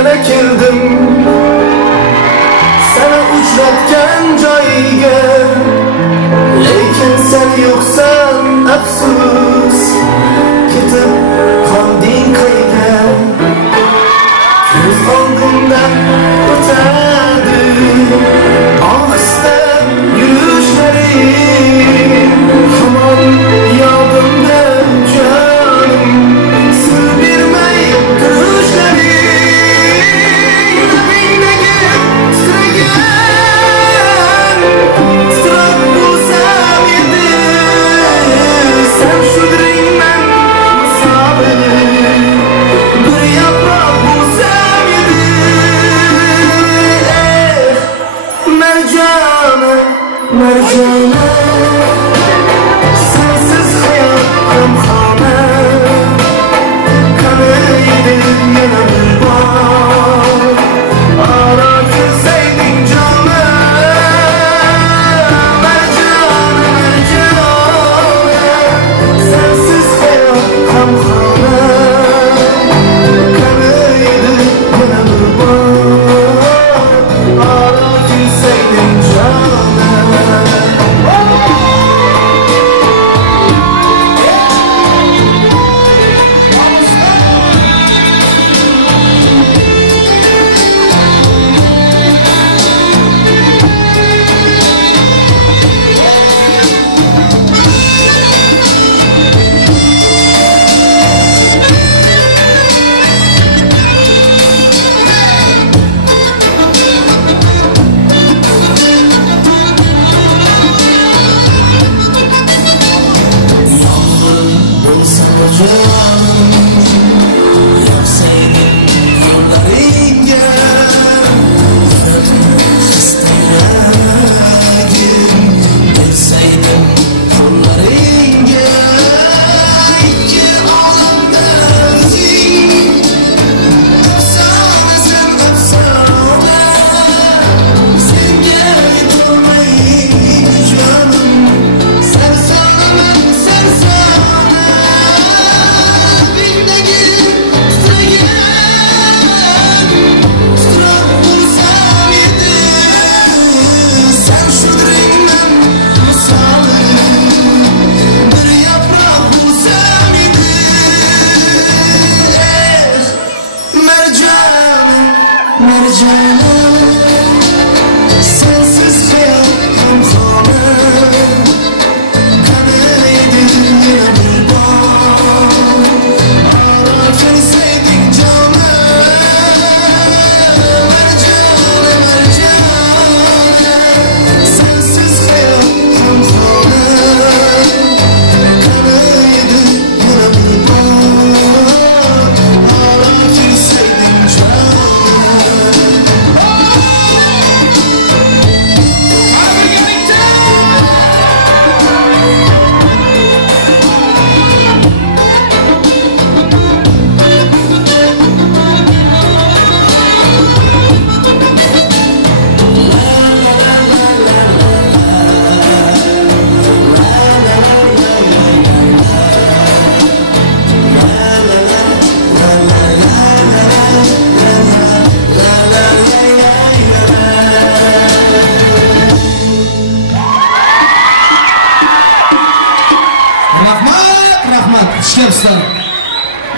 yana keldim sana uchratgan joyiga, lekin sen yo'qsan afsus, ketib qolding qayga. Ko'z oldimdan o'tadi ohista yurishlaring, hamon yodimda jonim, sil bermay turishlaring. Labingdagi titragan titroq bo'lsam edi, sen shu dilingdan misoli bir yaproq bo'lsam edi. Marjona, marjona, sensiz hayot g'amxona, qaniydi yana bir bor aro kirsayding jona. Marjona, marjona, sensiz hayot g'amxona, qaniydi yana bir bor aro kirsayding jona.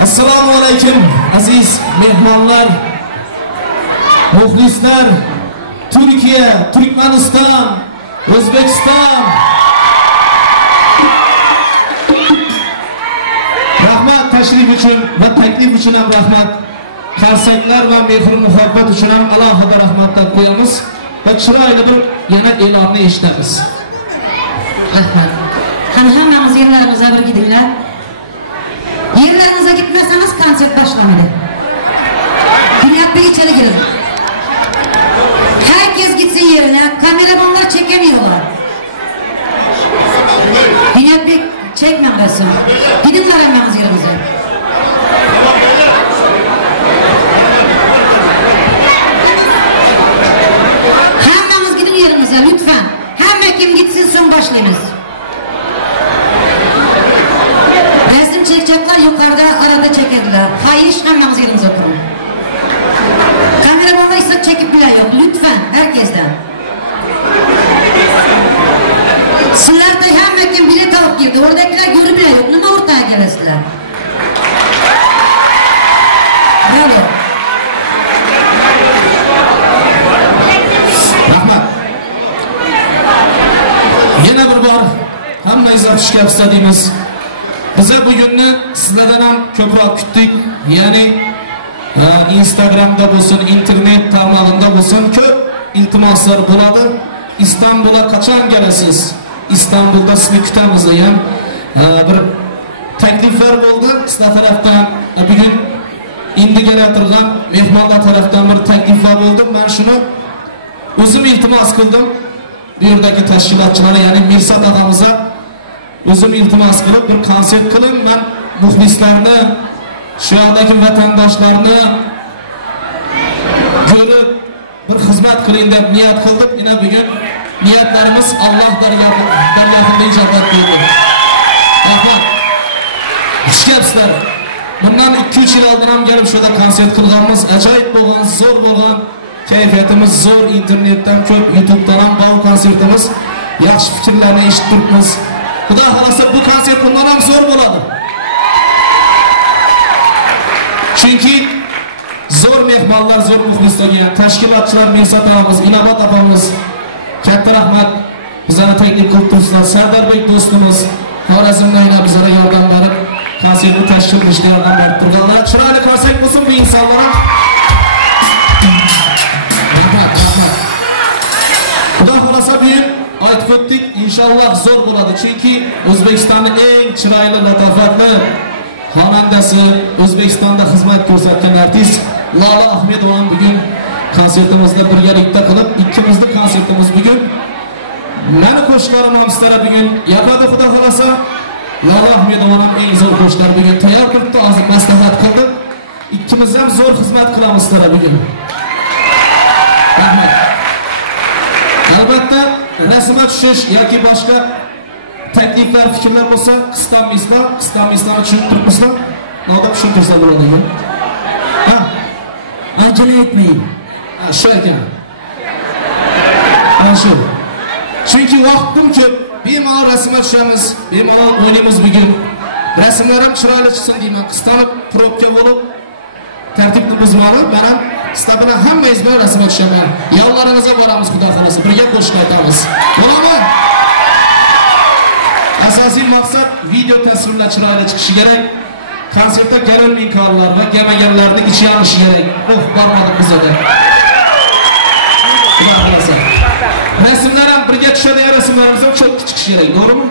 Assalomu alaykum aziz mehmonlar, muxlislar, Turkiya, Turkmenistan, O'zbekiston. Rahmat tashrif uchun va taklif uchun ham rahmat. Qarsaklar va mehr muhabbat uchun ham alohida rahmatlar qo'yamiz va chiroyli bir yana e'lonni eshitamiz. Rahmat. Hammamiz yerlarimizga bir gidinglar. Yerlerinize gitmezseniz konsert başlamadı. Bunyodbek içeri girin. Herkes gitsin yerine. Kameramanlar çekemiyorlar. Bunyodbek çekmem dersin. Gidinler hemen yerimize. Hemmemiz gidin yerimize lütfen. Hemen kim gitsin son başlayınız. Resim çekecekler yukarıda arada çekediler. Hayır, hemen yerimize oturun. olsa çekip bile yok. Lütfen herkesten. Sizler de hem kim bilet alıp girdi. Oradakiler görü bile yok. Ne ortaya gelesiler? Bravo. Rahmat. Yine bir bor hammangiz xush kelibsizlar deymiz. Bize bugünni sizlardan ham ko'proq kutdik. Ya'ni Instagramda bo'lsin, internet tarmog'ida bo'lsin, ko'p iltimoslar bo'ladi. İstanbul'a qachon kelasiz? İstanbul'da sizni kutamiz degan bir takliflar bo'ldi sizlar tarafdan. Bugun endi kelaturgan mehmonlar tarafdan bir takliflar bo'ldi. Men shuni o'zim iltimos qildim. Bu yerdagi tashkilotchilar, ya'ni Mirsat og'amizga o'zim iltimos qilib bir konsert qiling. Men muxlislarni, shu yerdagi vatandoshlarni ko'rib bir xizmat qiling deb niyat qildik. Yana bugun niyatlarimiz Alloh dargohida ijobat bo'ldi. Rahmat. Xush kelibsizlar. Bundan 2-3 yil oldin ham kelib shu yerda konsert qilganmiz. Ajoyib bo'lgan, zo'r bo'lgan. Kayfiyatimiz zo'r, internetdan ko'p, YouTube'dan ham bol konsertimiz. Yaxshi fikrlarni eshittiribmiz. Xudo xolasa bu konsert bundan ham zo'r bo'ladi. Chunki zo'r mehmonlar, zo'r muxlislarga, tashkilotchilar, Mirsat og'amiz, Inobat opamiz, katta rahmat. Bizlarni taklif qilib turibsizlar. Sardorbek do'stimiz Xorazmdan bizlarga yordam berib, konsertni tashkil qilishga yordam berib turganlar. Chiroyli ko'rsak bo'lsin bu insonlar. Xudo xolasa bugun aytib o'tdik, inshaalloh zo'r bo'ladi. Chunki O'zbekistonning eng chiroyli, latofatli xonandasi, O'zbekistonda xizmat ko'rsatgan artist Lola Ahmedova bugun konsertimizda birgalikda qilib, ikkimizning konsertimiz bugun. Meni qo'shiqlarim ham sizlarga bugun yapadi. Xudo xolasa Lola Ahmedova eng zo'r qo'shiqlar bugun tayyor qilibdi, hozir maslahat qildi. Ikkimiz ham zo'r xizmat qilamiz sizlarga bugun. Rahmat. Albatta rasmga tushish yoki boshqa takliflar, fikrlar bo'lsa, qisqamizni tushuntiribsizlar. Nima tushuntirsa bo'ladimi? Ha? Acele etmeyin. Shu ekan. Shu. Chunki vaqtim ko'p. Bemalol rasmga tushamiz, bemalol o'ynaymiz bugun. Rasmlarim chiroyli chiqsin deyman. Qistanib, probka bo'lib, tartibni buzmadi. Men ham sizlar bilan hammangiz bilan rasmga tushaman. Yo'llaringizga boramiz, Xudo xolasa. Birga qo'shiq aytamiz. Bo'ladimi? Asosiy maqsad video tasvirlar chiroyli chiqishi kerak. Konsertda gelin karlar va gelmaganlarning ichi yonishi kerak. Bormadik bizda. Xudo xolasa. Rasmlar ham birga tushadigan rasmlarimiz ham ko'p chiqishi kerak, to'g'rimi?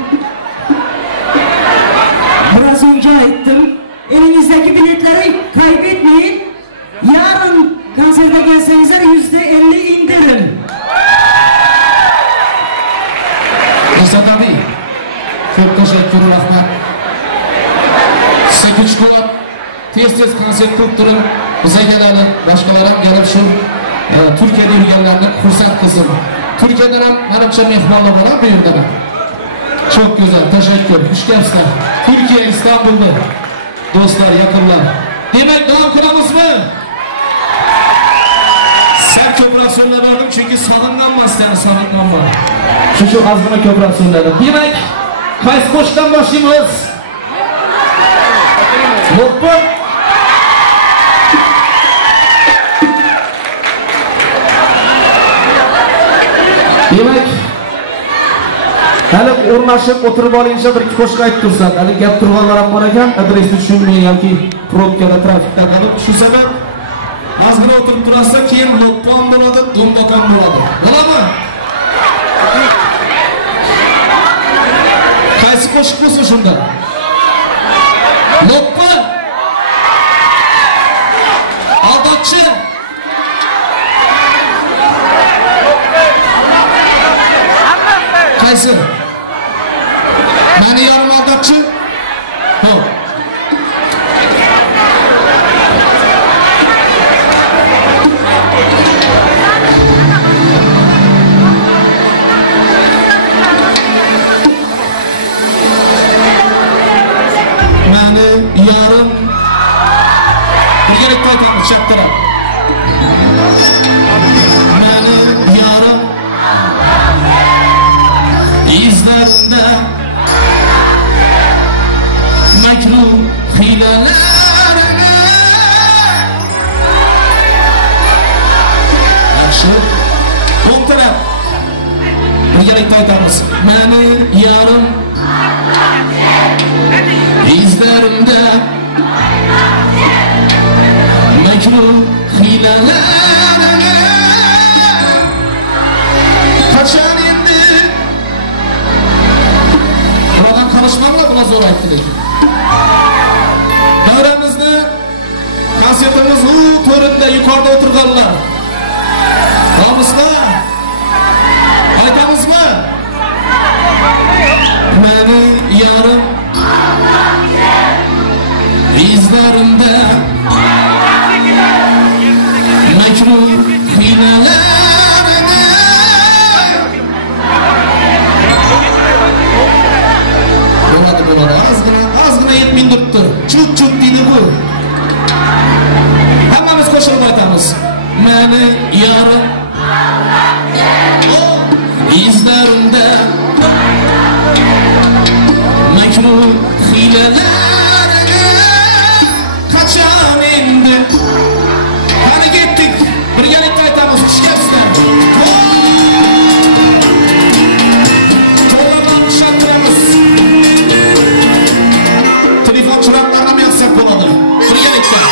Biraz önce aytdim. Elinizdeki biletleri kaybetmeyin. Yarın konserde gelseniz %50 indirim. Mirsat abi, çok teşekkür rahmat. Size güç kuvvet. Tez konsert qilib turib, bize geladi. Başkalar ham gelip şu Türkiye'de yurganlarni xursand qilsin. Türkiye'den ham menimcha mehmonlar bor bu yerda. Çok güzel, teşekkür. Xush kelibsizlar. Türkiye, İstanbul'da. Dostlar, yakınlar. Demek devam kılamızmı? Sen köprü söylemedim çünkü sağınlanmaz seni, sağınlanma. Çünkü azgına köprü söyledim. Demek, kayıs koştan başlayımız. Mutlu. Demek, hali o'rnashib o'tirib olincha bir ikki qo'shiq aytib tursan, hali gap turganlar ham bor ekan, adresni tushunmay yoki probkada trafikda qolib, shu sabab ozgina o'tirib turasa, keyin lo'pon bo'ladi, do'mboqon bo'ladi. Bo'ladimi? Qaysi qo'shiq bo'lsa shunda? Lo'ppi. Aldotchi. Qaysi? Meni yarim aldotchi? Yo'q. Meni yarim birgalikda aytamiz, chaptirib. izlerinde mekruh hilelerine Yaxşı on taraf birgalikda aytamiz meni yarım izlerimde mekruh hilelerine kaçan indi buradan konuşmamla buna zor aytdı lekin davramizni konsertimiz u to'rinda yuqorida o'tirganlar Ramızla aytamız mı? Meni yarım izlerimde mekruh hilelerine Boladı azgına yetmeyin duruptu Çut çut dedi bu Hammamiz koşulup aytamız Meni yarım izlerimde mekruh hilelerine kaçan indi Hadi gittik birgalikda aytamiz xushkepsizlar to'g'ridan ishontiramiz telefon chiroqlarini ham yoqsak bo'ladi birgalikda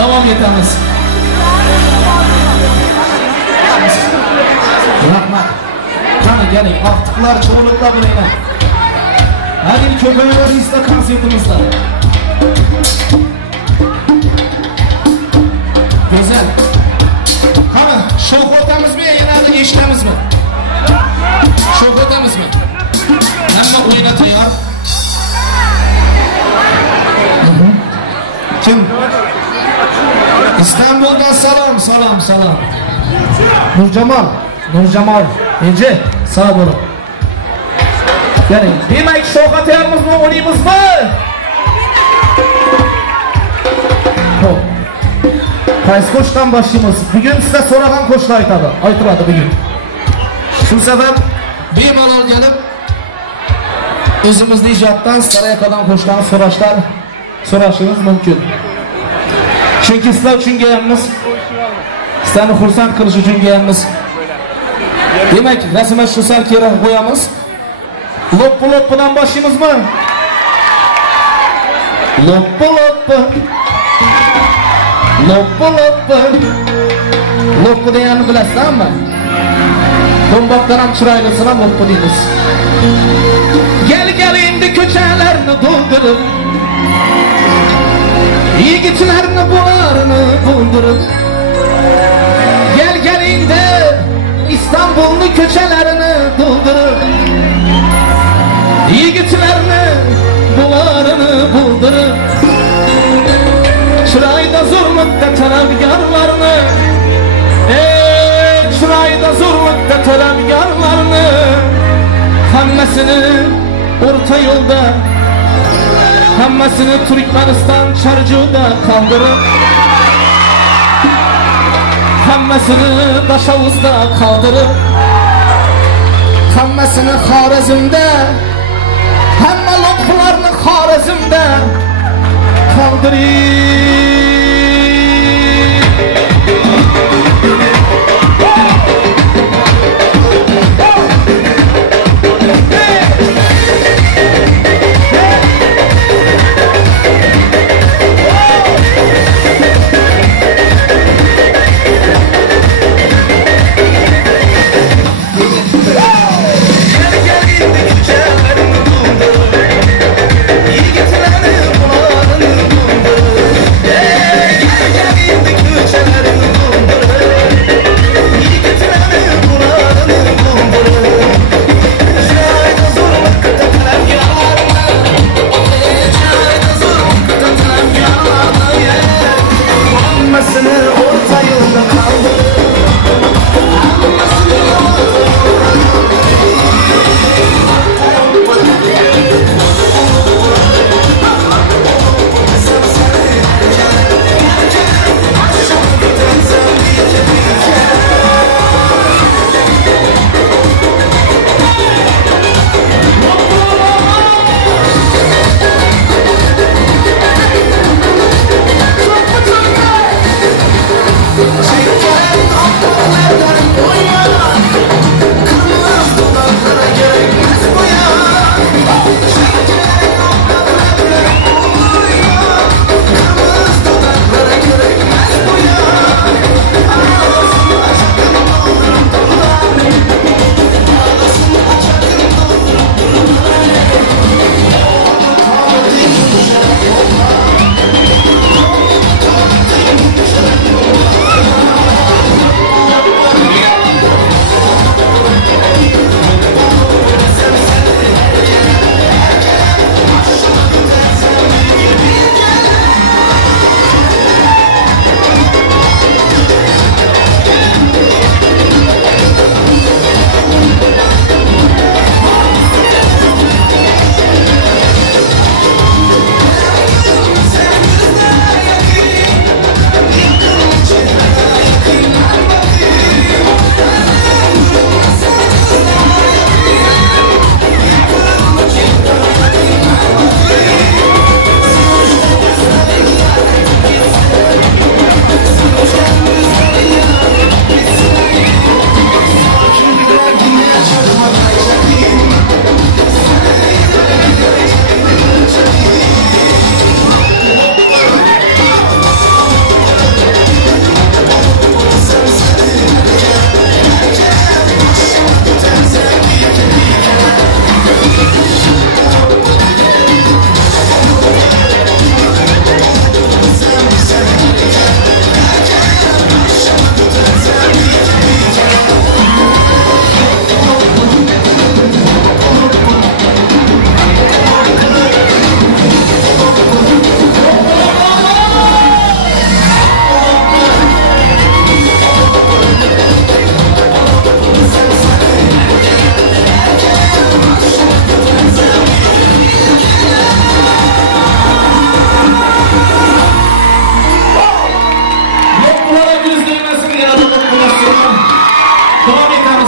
Devam etamiz. Rahmat. Qani geling, ortiqlar cho'g'liqlar bilan. Hadi ko'paylar ista konsertimizda. Güzel. Qani, show o'tamizmi, yana eshitamizmi? Show o'tamizmi? Hamma o'yina tayyor. Kim? İstanbul'dan salam. Nurjamal. Ece, sağ olun. Yani demek şoka tayarımız mı, oynayımız mı? Qaysi koştan başlayımız. Bugün size soragan koşlar aytıladi bugün. Şu sefer bemalol gelip özümüzde ijattan sarayakadan koşlarını so'rashingiz mumkin. Çünkü sizlar uchun kelganmiz. Sizlarni xursand qilish uchun kelganmiz. Demek rasmga shu sal kerak qo'yamiz. Loppu-loppudan başlaymizmi? Loppu deganni bilasizmi? Bombakdan ham chiroylisi ham loppu deymiz. Gel endi ko'chalarni to'ldirib, yigitlarni bularni buldirib, gel endi İstanbul'un köçelerini doldurub, yigitlarni bularni buldirib, çırayda zo'rlikda talabgorlarni, çırayda zo'rlikda talabgorlarni, hammasini o'rta yo'lda, hammasini Turkmenistan charjuda qoldirib, hammasini Daşavuzda kaldırıp, hammasini Xorazmda, hamma loplarni Xorazmda kaldırıp.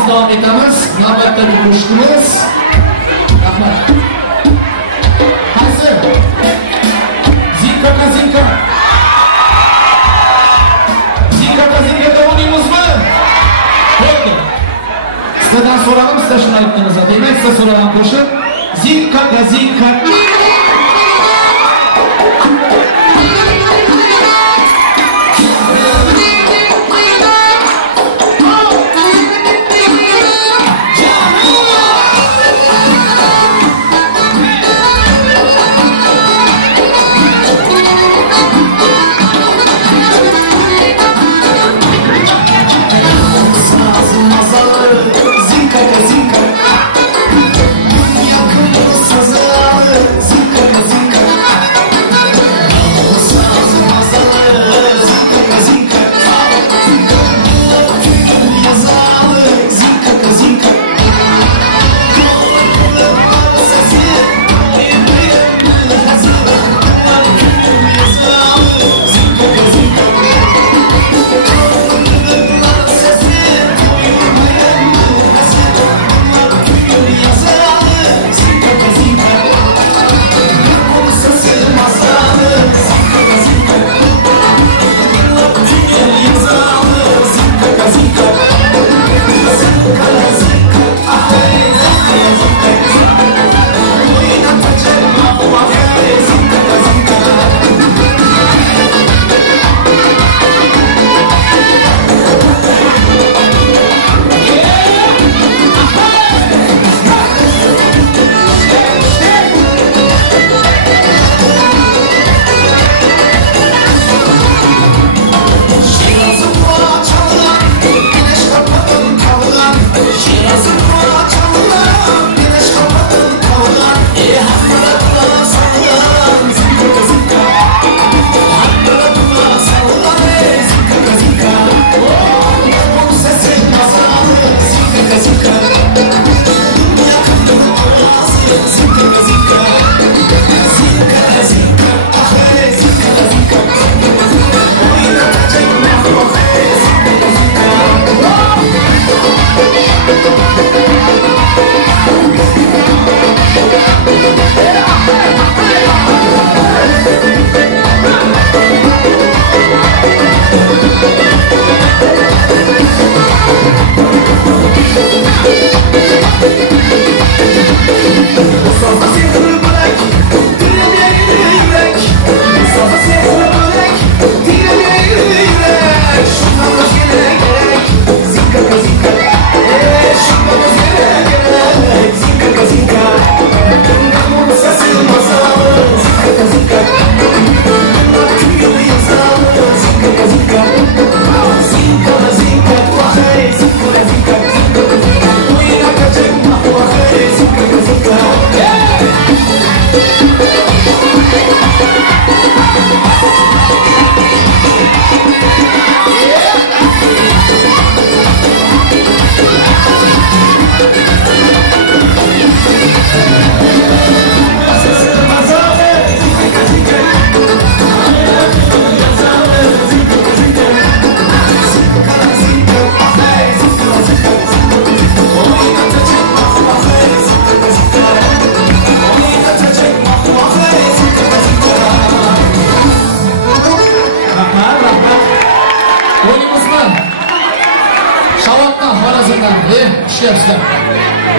qo'shiqlarimizni davom etamiz. Navbatdagi qo'shiqimiz. Rahmat. Qaysi? Zinka kazinka. Zinka kazinkada o'ynaymizmi? Bo'ldi. Sizdan so'radim, siz shuni aytdingiz. Demak, siz so'ragan qo'shiq Zinka kazinka.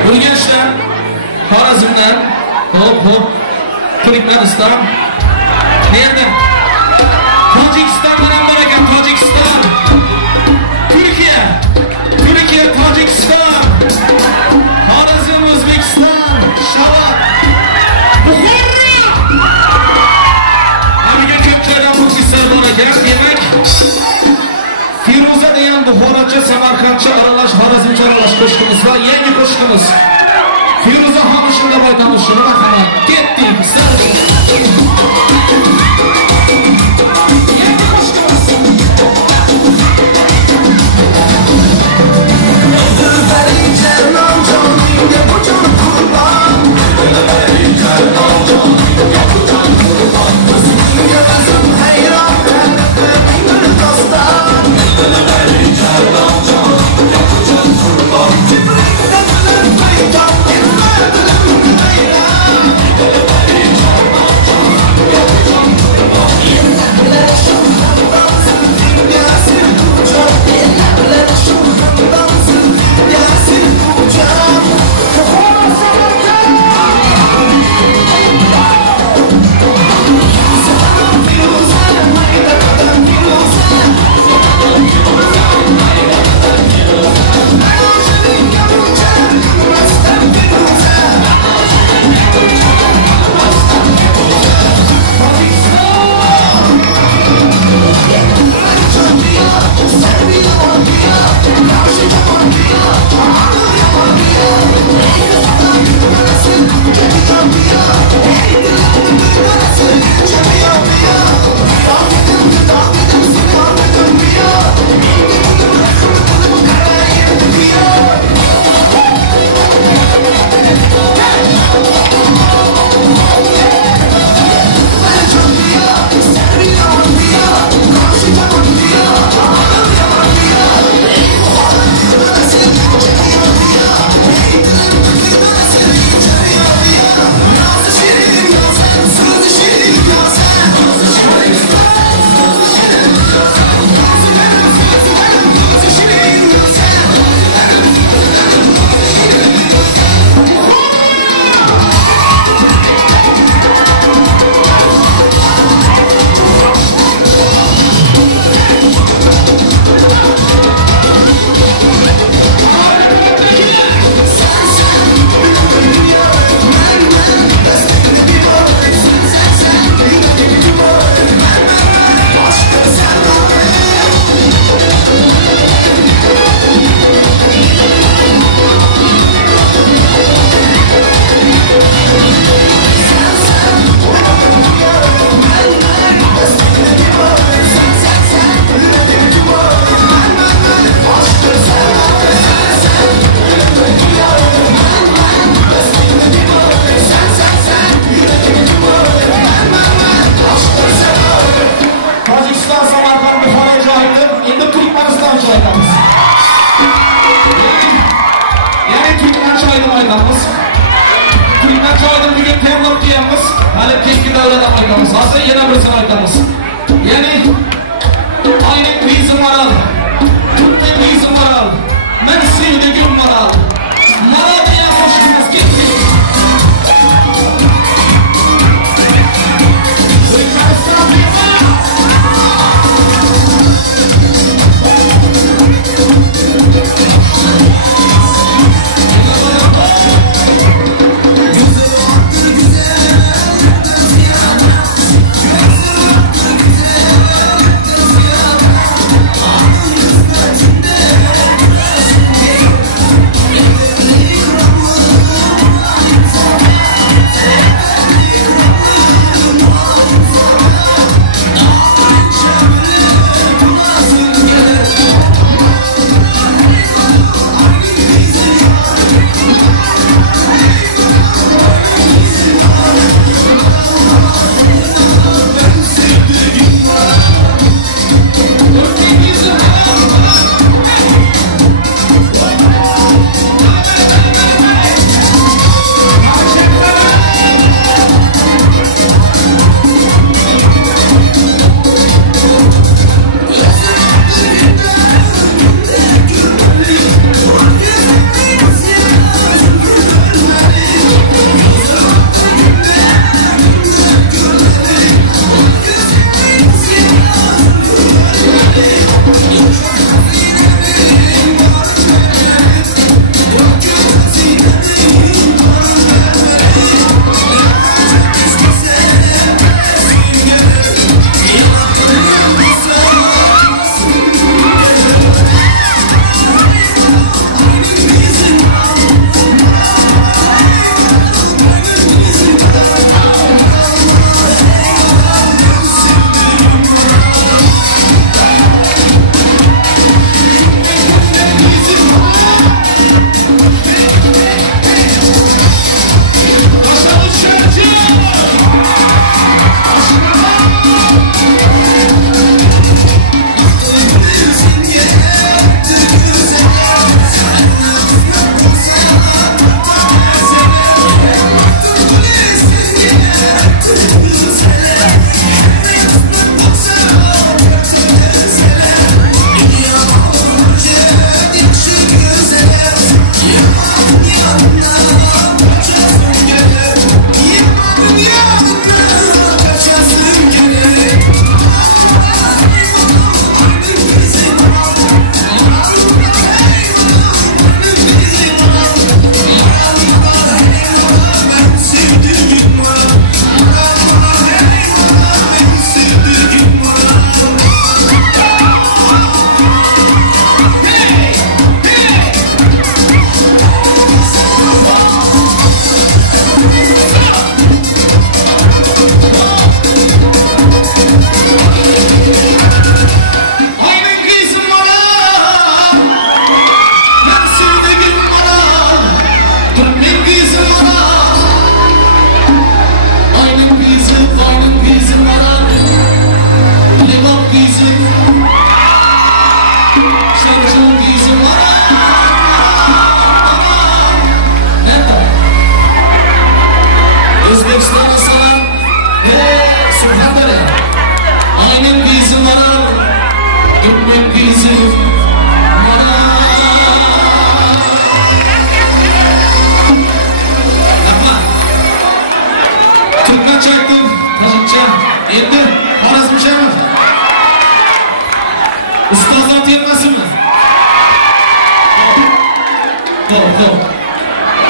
Urganchdan, Xorazmdan, hop, Turkmenistan. Nerede? Tojikiston bilan bor ekan, Tojikiston. Turkiya, Tojikiston. Xorazm, O'zbekiston, Sharot. Buxoro. Hamga ko'pchilikdan muxlislar bor ekan, demak Firuza degan Buxorocha, Samarqandcha aralash, Xorazmcha aralash qo'shiqimiz va yangi qo'shiqimiz. Firuza xonim shunda baytamiz shuni marhamat. Ketdik. Hey, aytamiz. Turkmencha aydym bugün tayyorlab kelganmiz. Hali keyingi davrada aytamiz. Hozir yana birisini aytamiz. Ya'ni ayning qizi maral, turkmen qizi maral, men sevdigim maral. Maral degan qo'shig'imiz ketdi.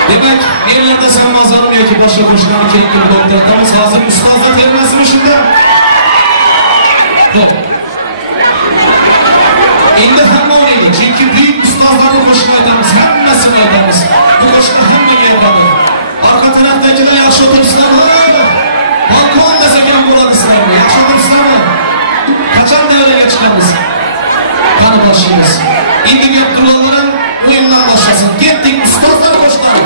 Demek yerlerde sen mazalım ya ki başa koşulan kekli doktorlarımız hazır ustazlar termesi mi şimdi? Yok. Şimdi hem öyleydi çünkü büyük ustazlarla koşuyor adamız, hemmesini adamız. Bu koşuda hemmeni yapalım. Arka taraftakiler yaxşı otursunlar mı? Balkon desek yan bulanısınlar mı? Yaxşı otursunlar mı? Kaçan devreye çıkamız? Kanı başlayız. İndim yaptırılanların oyundan başlasın. Gittik ustazlar koşuları.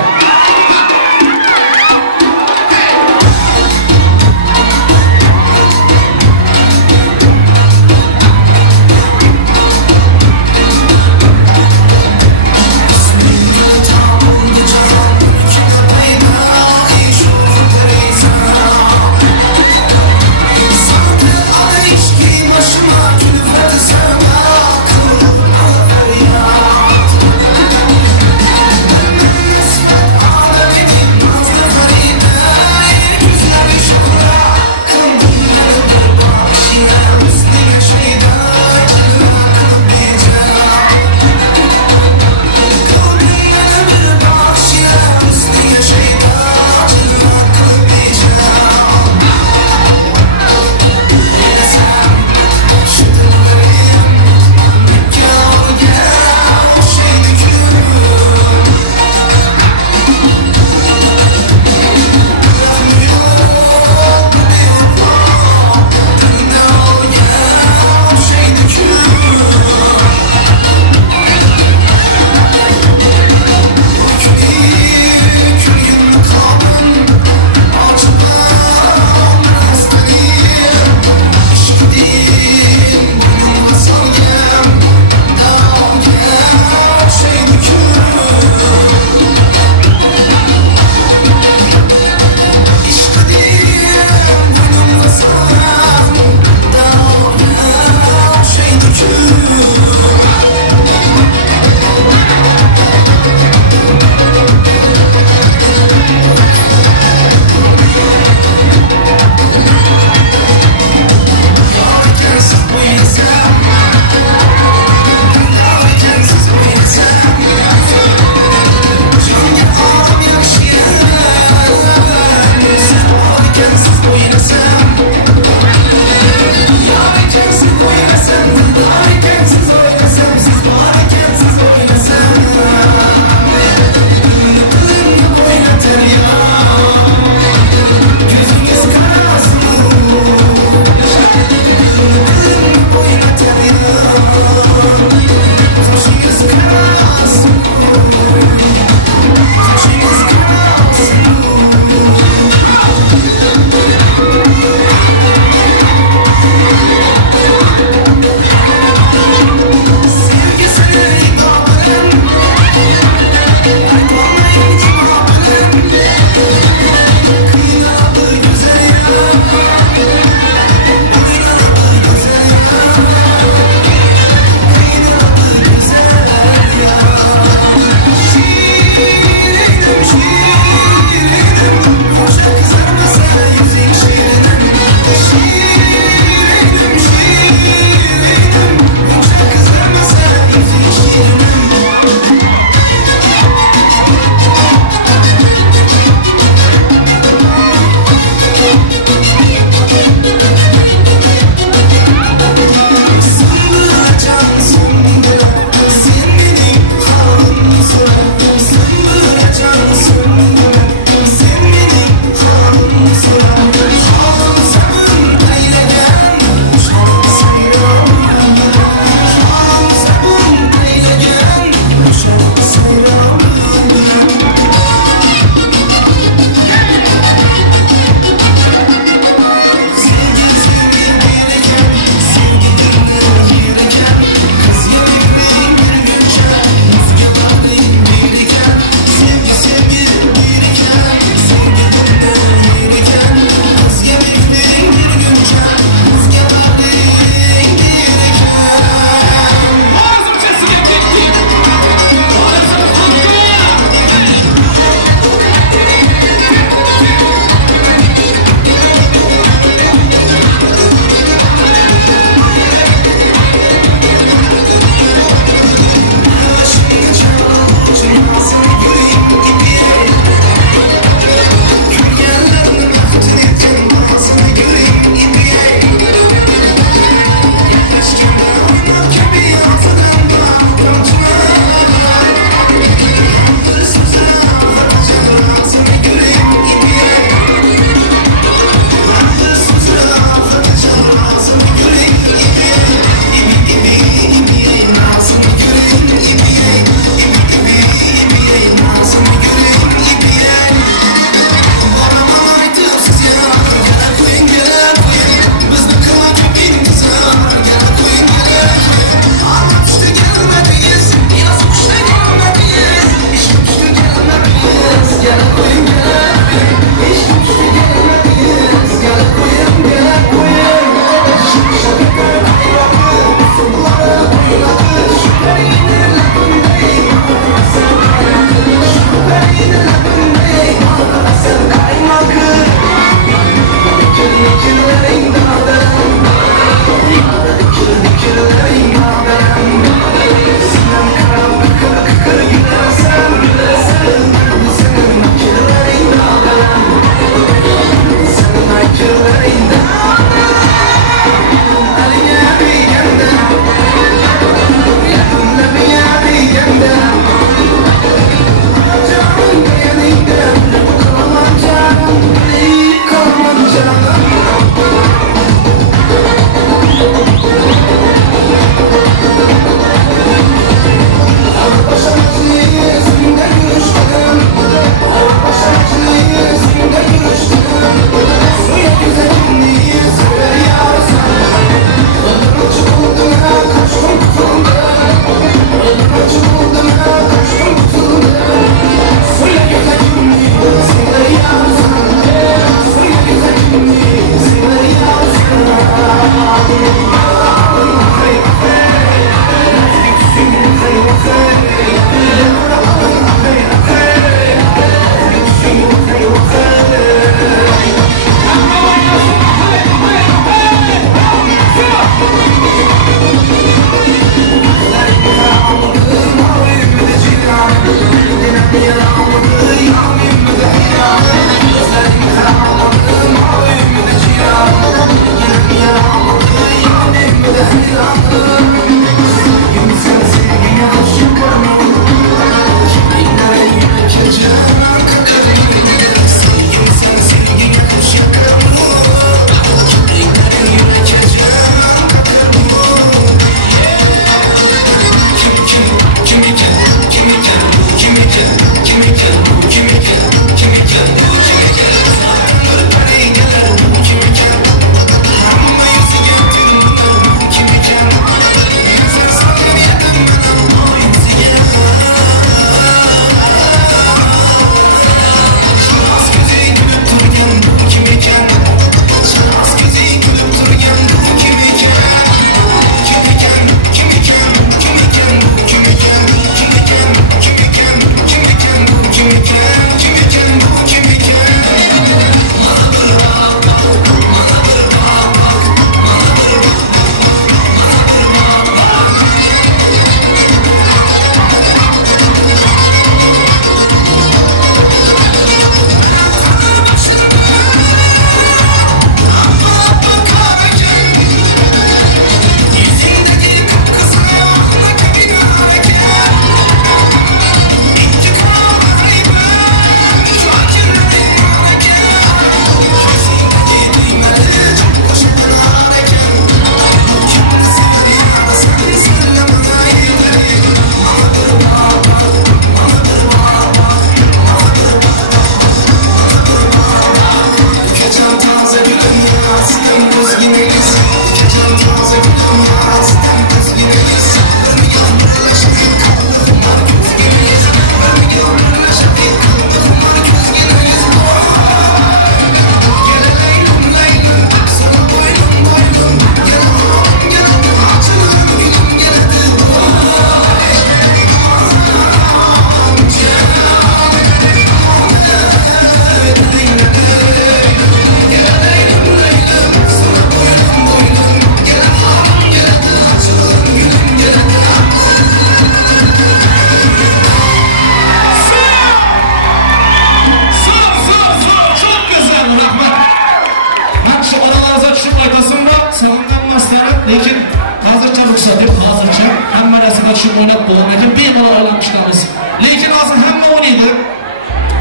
bo'lsa deb hozircha hamma narsada tushib o'ynab bo'lmaydi, bemalol aylanishamiz. Lekin hozir hamma o'ynaydi.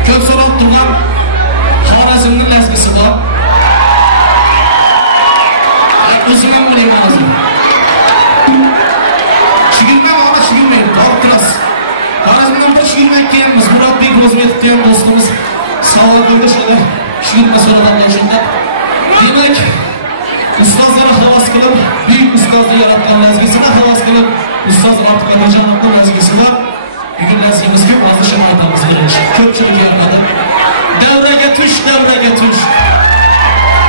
Ko'p so'rab turgan Xorazmning lazgisi bor. O'zim ham o'ynayman hozir. Shigirman, ona shigirmaydi, borib turasiz. Xorazmdan bir shigirmak kelamiz. Bunyodbek o'zbekcha do'stimiz savol berdi shunda. Shigirma so'raganlar shunda. Demak, ustozlar havas qilib, buyuk ustozlar yaratgan lazgisini havas qilib, ustoz Abduqodirjonovning lazgisida bugun lazgimiz ko'p, hozir shuni aytamiz. Ko'pchilik yoqadi. Davraga tush, davraga tush.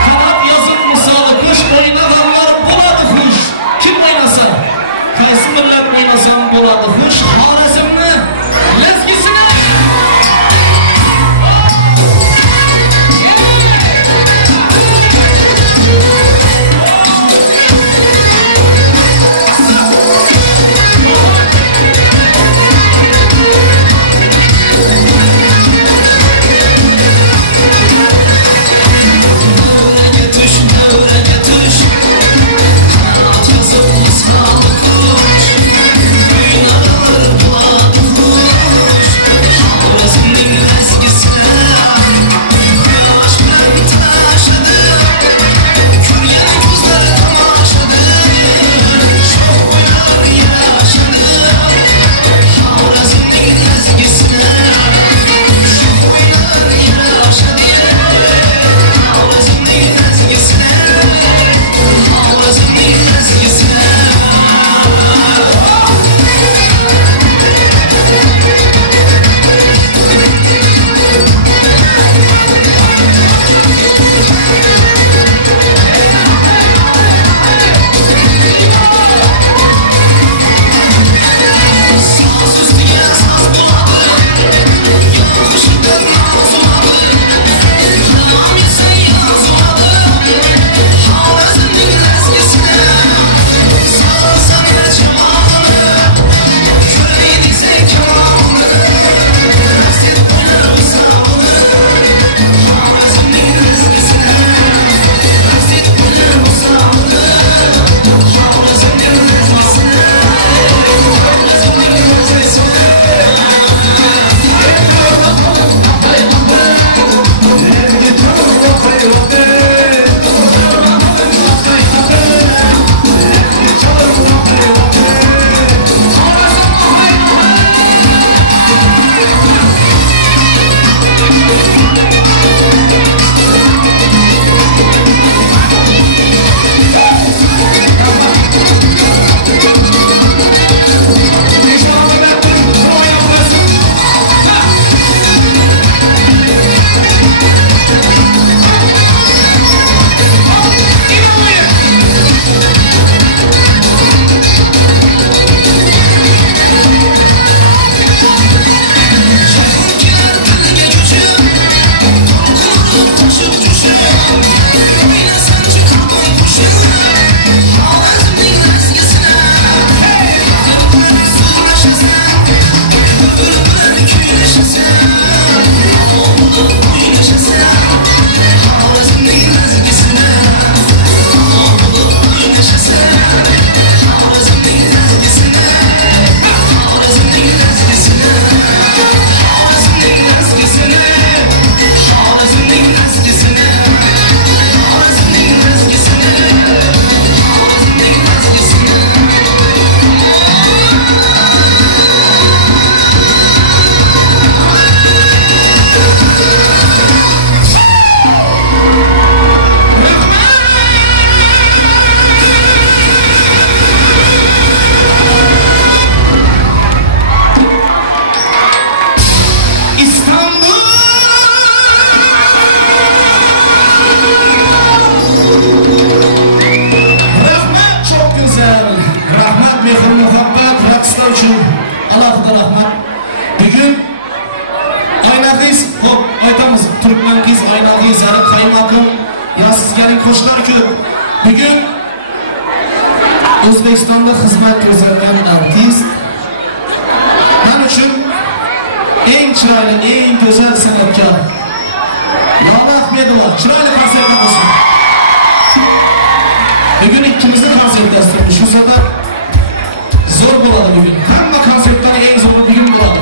Qanot yozib misoli qush o'ynaganlar bo'ladi xush. Kim o'ynasa, qaysi millat o'ynasam bo'ladi xush. Xorazmni lazgisini Bugün O'zbekistonda xizmat ko'rsatgan artist men uchun eng chiroyli, eng go'zal san'atkor Lola Ahmedova chiroyli konsert qilsin. Bugun ikkimizni konsertimiz shu sabab bugün. Hamma konsertlar en zoru bugün bo'ladi.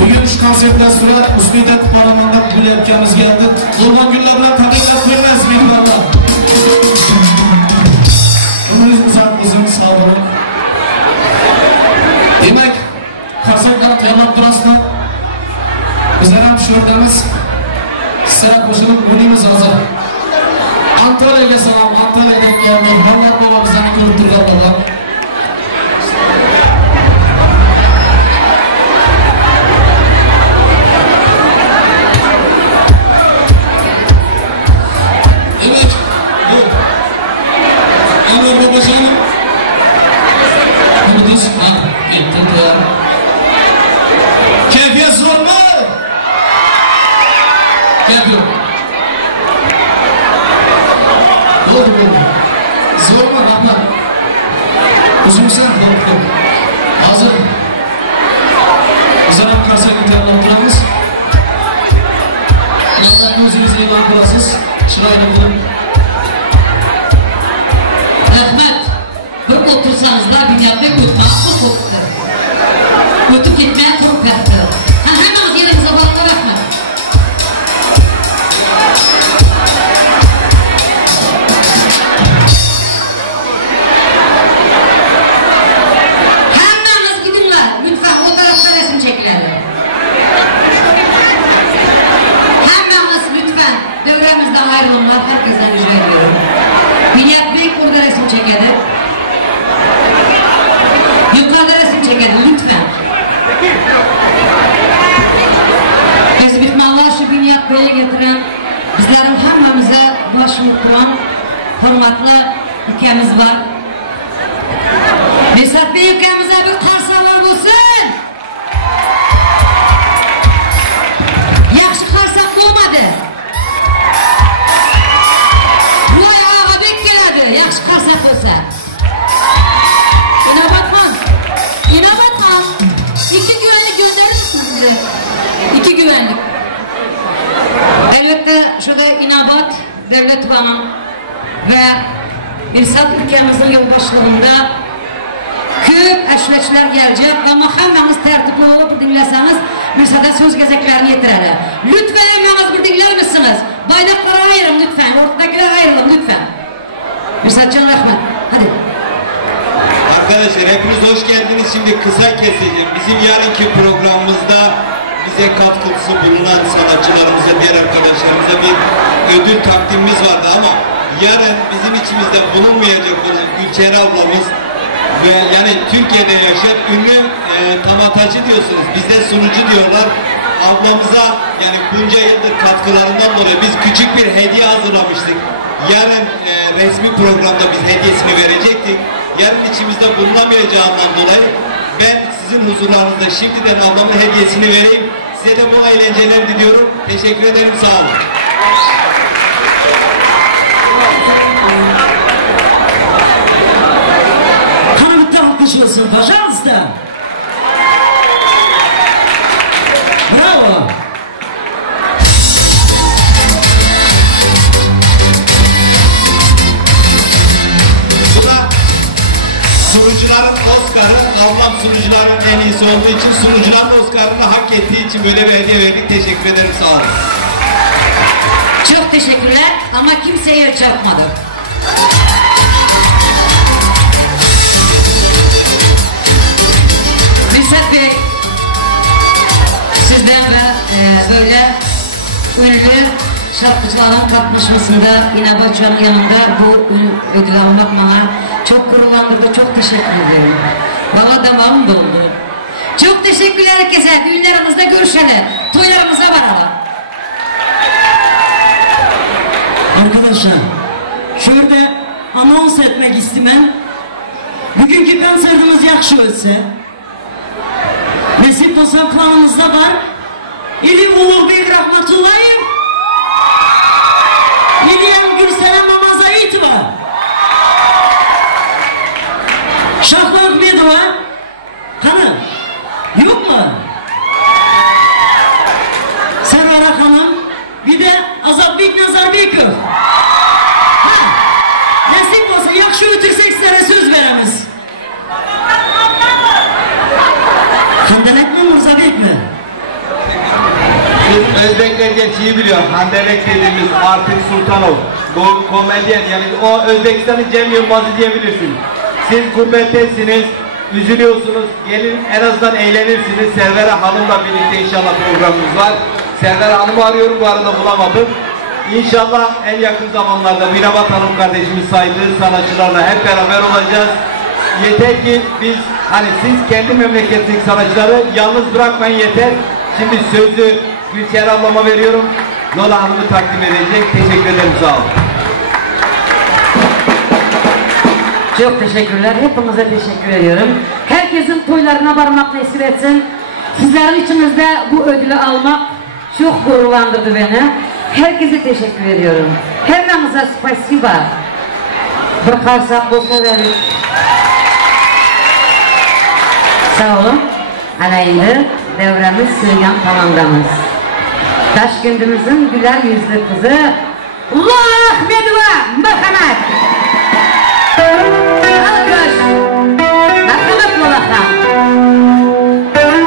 Bugün şu konsertler sonra Usmiydet Paraman'da gül yapacağımız geldi. Kurban güller bilen tabiatlar koymayız bilmem. Ömrünüz uzak kızım, sağ olun. Demek konsertler tayyorlab turasizlar. Bizler ham shu yerdamiz. Sizlar qo'shilib o'ynaymiz hozir. Antalyaga salom, Antalyadan keldik. Havlat bobo bizlarni ko'rib turgan bobo. Evet, bu. Anlar babacığım. Ne diyorsun? Ha, gittin ya. Keyfiyet zor mu? Yapıyor. Doğru. Zor mu ama? Uzun sen doğru. Hazır. Bizler hem konsertini tayyorlab Yanlarını özünüzü e'lon qilasiz. Chiroyli bo'lib. Rahmat. Bir o'tirsanizlar Bunyodbek o'tmoqchi qo'pti. O'tib ketmay turib ketdi. Hammamiz yerimizni olib rahmat. Hammamiz gidinglar. Lütfen o tarafta resim çekilelim. Hammamiz lütfen devremizden ayrılımlar. Herkesten rica ediyorum. Bunyodbek orada resim çekedi. Yukarıda resim çekedi lütfen. Biz bitmanlar şu Bunyodbek'e getiren bizlerin hammamize başını kuran hürmetli ülkemiz var. Mesut Bey ülkemize bir karsalar olsun. Yaxşı karsak olmadı. Bu ayağa bek geledi. Yaxşı karsak olsa. İnabatman. 2 güvenlik gönderir misiniz bize? 2 güvenlik. Elbette şurada İnabat Devlet Bana ve İnsaf ülkemizin yolbaşlığında köp aşiretçiler gelecek ama hammamiz tertipli olup dinleseniz Mürsa'da söz gezeklerini yetirelim. Lütfen hammamiz bir dinler misiniz? Bayrakları ayırın lütfen. Ortadakiler ayrılın lütfen. Mürsa'cığım rahmet. Hadi. Arkadaşlar hepiniz hoş geldiniz. Şimdi kısa keseceğim. Bizim yarınki programımızda bize katkısı bulunan sanatçılarımıza, diğer arkadaşlarımıza bir ödül takdimimiz vardı ama yarın bizim içimizde bulunmayacak olan Gülçer ablamız ve yani Türkiye'de yaşayan ünlü tamatacı diyorsunuz. Bizde sunucu diyorlar. Ablamıza yani bunca yıldır katkılarından dolayı biz küçük bir hediye hazırlamıştık. Yarın resmi programda biz hediyesini verecektik. Yarın içimizde bulunamayacağından dolayı ben sizin huzurlarınızda şimdiden ablamın hediyesini vereyim. Size de bol eğlenceler diliyorum. Teşekkür ederim. Sağ olun. Hanım bir alkış olsun. Пожалуйста. Bravo. Sunucuların Oscar'ı, ablam sunucuların en iyisi olduğu için sunucuların Oscar'ını hak ettiği için böyle bir hediye verdik. Teşekkür ederim, sağ olun. Çok teşekkürler ama kimseye çarpmadı. Mesut Bey, sizden ve böyle ünlü şarkıcıların katmışmasında İnabat Hoca'nın yanında bu ödülü almak bana çok gururlandırdı, çok teşekkür ederim. Valla damağım doldu. Çok teşekkürler herkese, düğünlerimizde görüşelim, toylarımıza varalım. Arkadaşlar, şurada anons etmek istemem. Bugünkü konsertimiz yaxşı ölse, nasip olsa planımızda var. İli Ulubek Rahmetullayev, İliyem Gülsenem Mamazayit var. Şahla Ahmedova, hanım, yok mu? Servara hanım, bir de Azatbek Nazarbekov. Özbekler gerçeği biliyor. Handelek dediğimiz artık Sultanov. Bu komedyen yani o Özbekistan'ın Cem Yılmaz'ı diyebilirsin. Siz gurbettesiniz, üzülüyorsunuz. Gelin en azından eğlenirsiniz. Server Hanım'la birlikte inşallah programımız var. Server Hanım'ı arıyorum bu arada bulamadım. İnşallah en yakın zamanlarda Mirabat Hanım kardeşimiz saydığı sanatçılarla hep beraber olacağız. Yeter ki biz hani siz kendi memleketindeki sanatçıları yalnız bırakmayın yeter. Şimdi sözü Gülçer ablama veriyorum. Lola Hanım'ı takdim edecek. Teşekkür ederim, sağ olun. Çok teşekkürler. Hepinize teşekkür ediyorum. Herkesin toylarına varmak nasip etsin. Sizlerin içinizde bu ödülü almak çok gururlandırdı beni. Herkese teşekkür ediyorum. Hepinize spasiba. Bakarsak bolsa verin. Sağ olun. Alayında devremiz sürüyen tamamdamız. Taşkent'imizin güler yüzlü kızı Lola Ahmedova Merhamet. Alkış. Merhamet Lola Hanım. Lola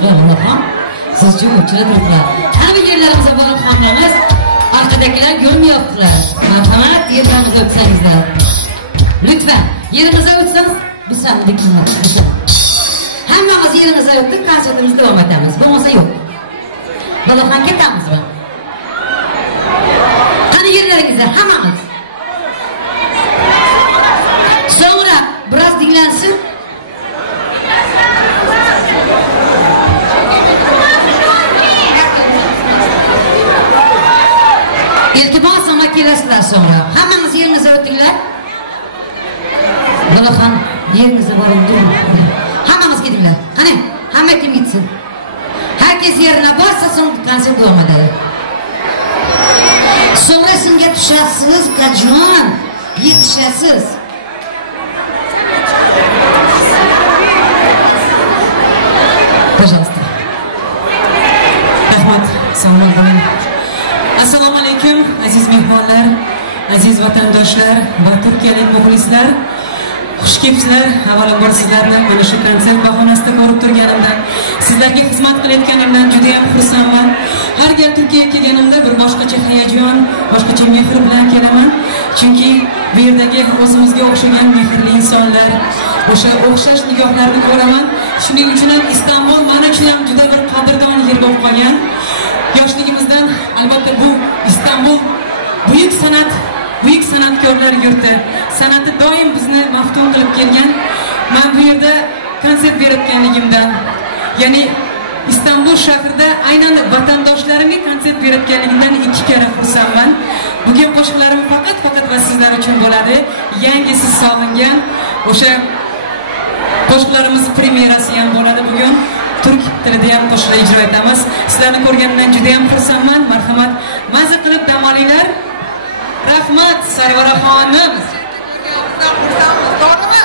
Şurada Murathan. Siz çok uçuda durdular. Hani bir yerlerimize varıp hamlamız. Arkadakiler görmüyordular. Merhamet yerlerimize öpsenizler. Lütfen yerimize öpseniz bu sandık mı? Hammamiz yerimize öptük, konsertimiz devam edemiz. Bu olsa yok. Murathan ketamiz mı? Hani yerlerimizde hammamiz. Sonra biraz dinlensin. İltibas ama gelesizler sonra. Hammamiz yerinize öttüler. Lola yerinize varın durun. Hammamiz gidinler. Hani hamma kim gitsin. Herkes yerine varsa son konsert devam edelim. Sonra sizga tushasiz, qachon yetishasiz. Пожалуйста. Rahmat, salomat. Assalomu alaykum, aziz mehmonlar, aziz vatandoshlar va turkiyalik muxlislar. Xush kelibsizlar. Avvalambor sizlarni mana shu konsert bahonasida ko'rib turganimdan, sizlarga xizmat qilayotganimdan juda ham xursandman. Har gal Turkiyaga kelganimda bir boshqacha hayajon, boshqacha mehr bilan kelaman. Chunki bu yerdagi o'zimizga o'xshagan mehrli insonlar, o'sha o'xshash nigohlarni ko'raman. Shuning uchun ham Istanbul men uchun ham juda bir qadrdon yer bo'lib qolgan. Yoshligimizdan albatta bu Istanbul buyuk san'atkorlar yurti. San'ati doim bizni maftun qilib kelgan. Men bu yerda konsert berayotganligimdan, ya'ni İstanbul shahrida aynan vatandoshlarimga konsert berayotganligimdan 2 karra xursandman. Bugun qo'shiqlarim faqat va sizlar uchun bo'ladi. Yangisi solingan o'sha qo'shiqlarimiz premyerasi ham bo'ladi bugun. Turk tilida ham qo'shiqlar ijro etamiz. Sizlarni ko'rganimdan juda ham xursandman. Marhamat, maza qilib dam olinglar. Rahmat Sarvara xonim. To'g'rimi?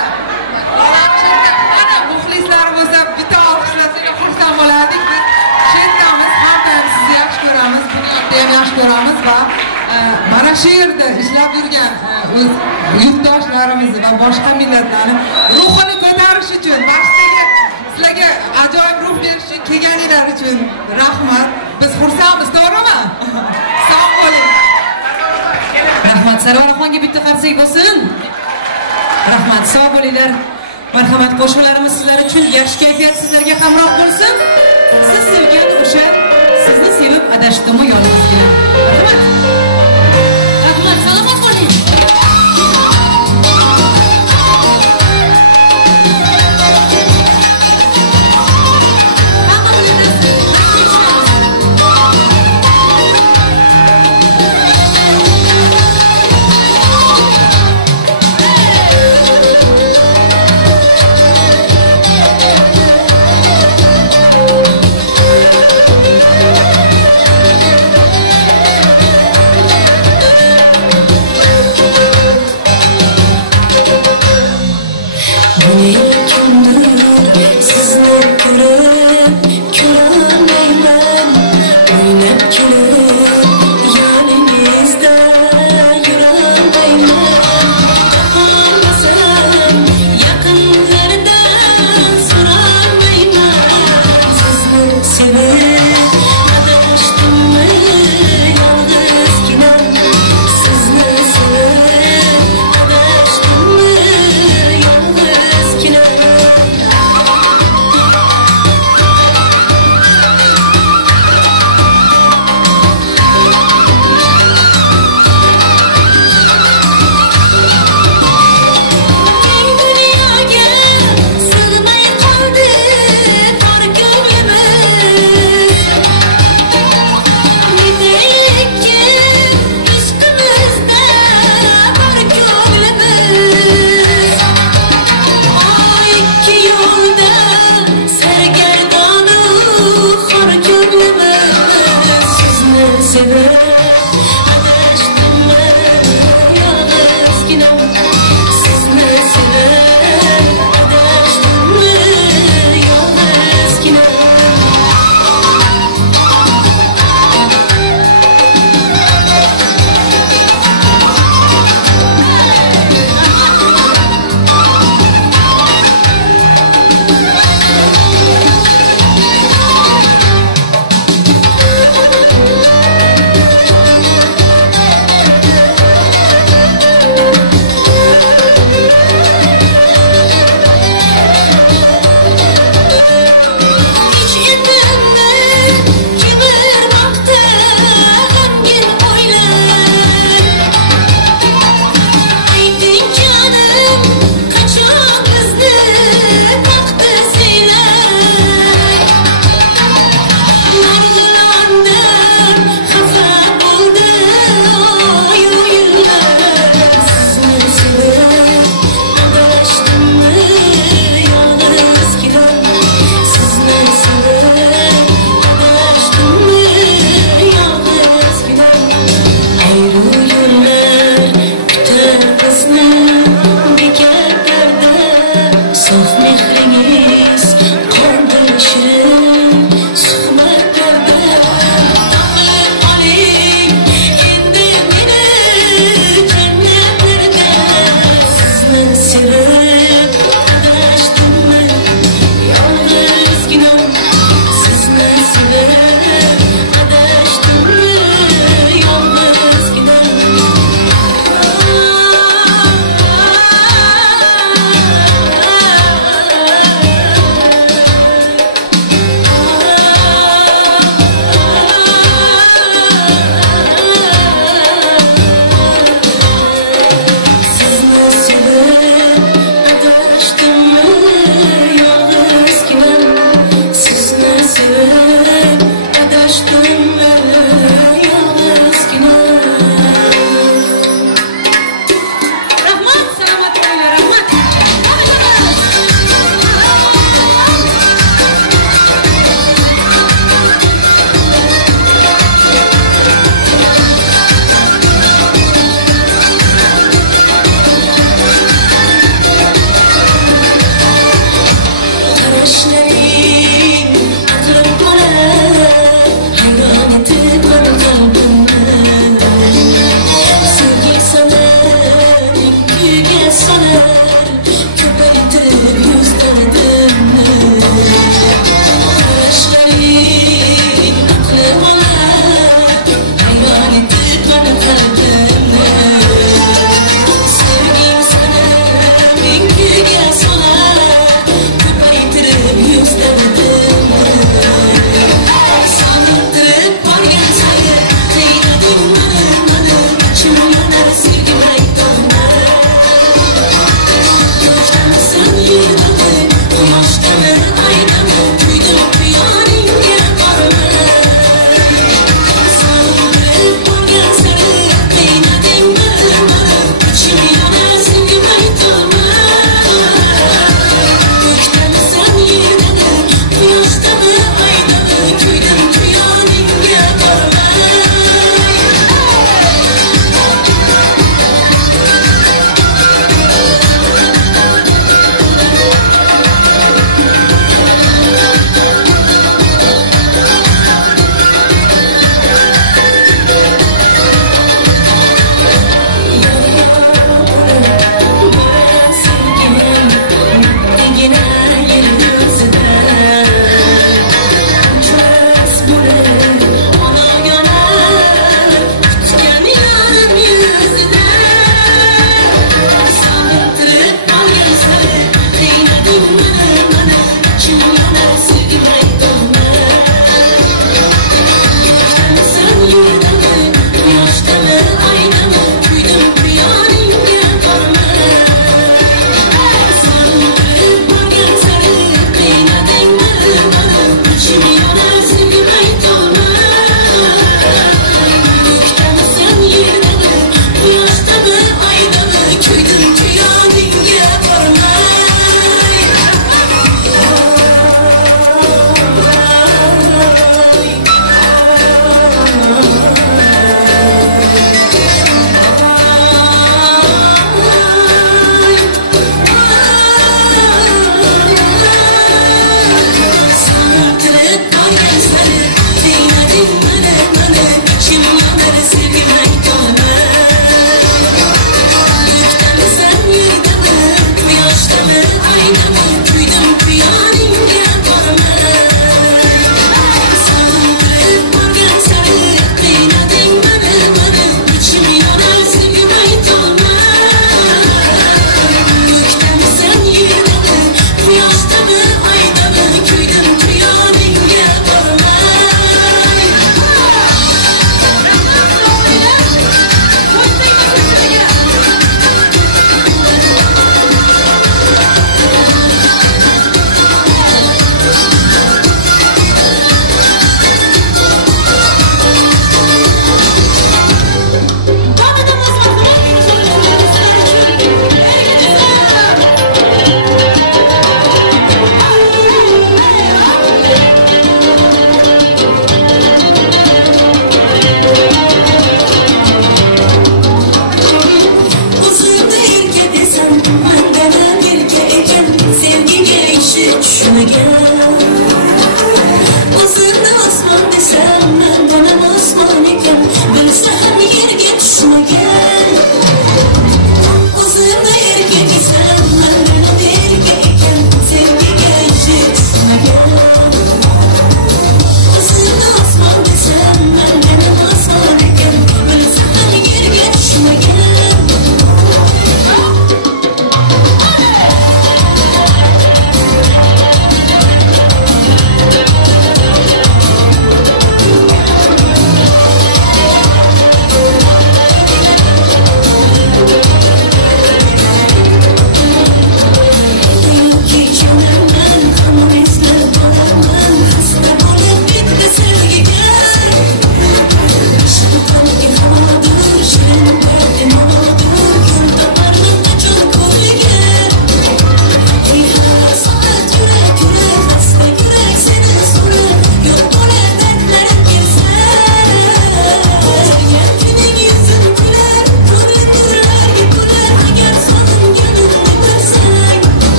Mana muxlislarimiz bitta olqishlasak xursand bo'lardik. Biz chetdamiz, hamdamiz sizni yaxshi ko'ramiz, Bunyodbekni ham yaxshi ko'ramiz va mana shu yerda ishlab yurgan o'z yurtdoshlarimiz va boshqa millatlarni ruhini ko'tarish uchun, sizlarga ajoyib ruh berish uchun kelganinglar uchun rahmat. Biz xursandmiz, to'g'rimi? Sog' bo'ling. Rahmat, Sarvaraxonga bitta qarsak bo'lsin. Rahmat, sog' bo'linglar. Marhamat, qo'shiqlarimiz sizlar uchun yaxshi kayfiyat sizlarga hamroh bo'lsin. Siz sevgan o'sha sizni sevib adashdimi yolg'izgina. Marhamat. Rahmat, salomat bo'ling. Taşların atılıp konar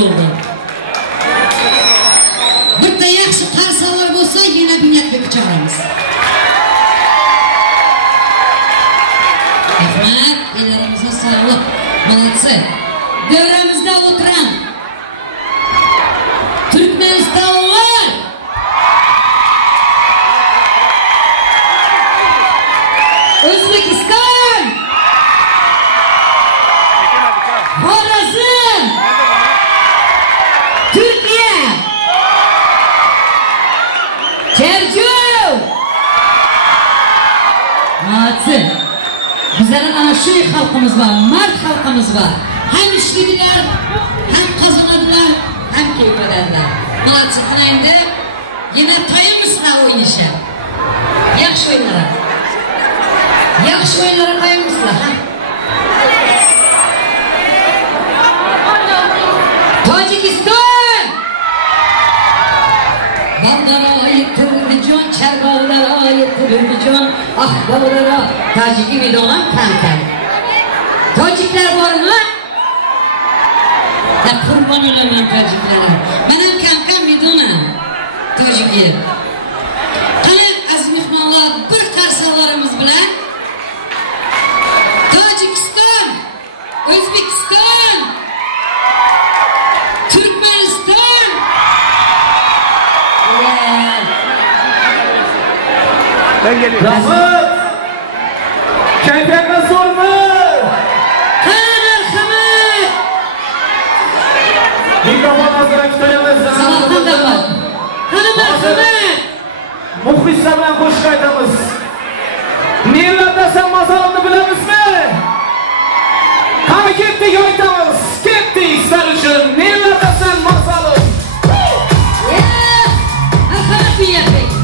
bo'ldi. Bitta yaxshi qarsalar bo'lsa, yana Bunyodbekka choramiz. Rahmat, ellerimizga sog'liq. Молодцы. Devrimizde oturan Turkmenistonlar, Özbekistan, Xorazm, Turkiya, Tercüv. Молодцы. Bizlerin ana şu halkımız var, mart halkımız var. Hem işlediler, hem kazanadılar, hem keyif ederler. Молодцы kınayında yine tayımızla oynayışa. Yaxşı oyunlara. Yaxşı oyunlara tayımızla. Tacikistan! Bağlara yetirildi can, Çergavlara yetirildi can, Ahbavlara Taciki miydi olan kankan. Tacikler var mı? Ya kurban olamam Taciklere. Benim kankam miydi ona? Taciki. Hani aziz mihmanlar bir karsalarımız bilen Tacikistan, Özbekistan, Turkmenistan. Ben geliyorum. Rahmet! Keyfiyet nasıl olmuş? Merhamet! Mikrofon hazıra kitayamızdan. Sabahtan da var. Merhamet! Muhlislerle hoş kaydımız. Neylerden sen masalını bilemez mi? Hani gittik oytamız, gittik sarışın. Neylerden sen masalı? Merhamet Bunyodbek!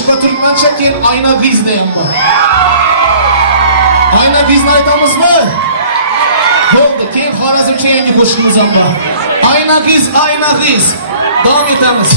qo'shiqqa turkmancha keyin ayna bizda ham bor. Ayna bizni aytamizmi? Bo'ldi, keyin xorazmcha yangi qo'shiqimiz ham bor. Ayna giz. Davom etamiz.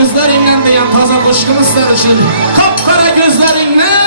gözlerinden deyan taza koşkumuz sarışın. Kapkara gözlerinden.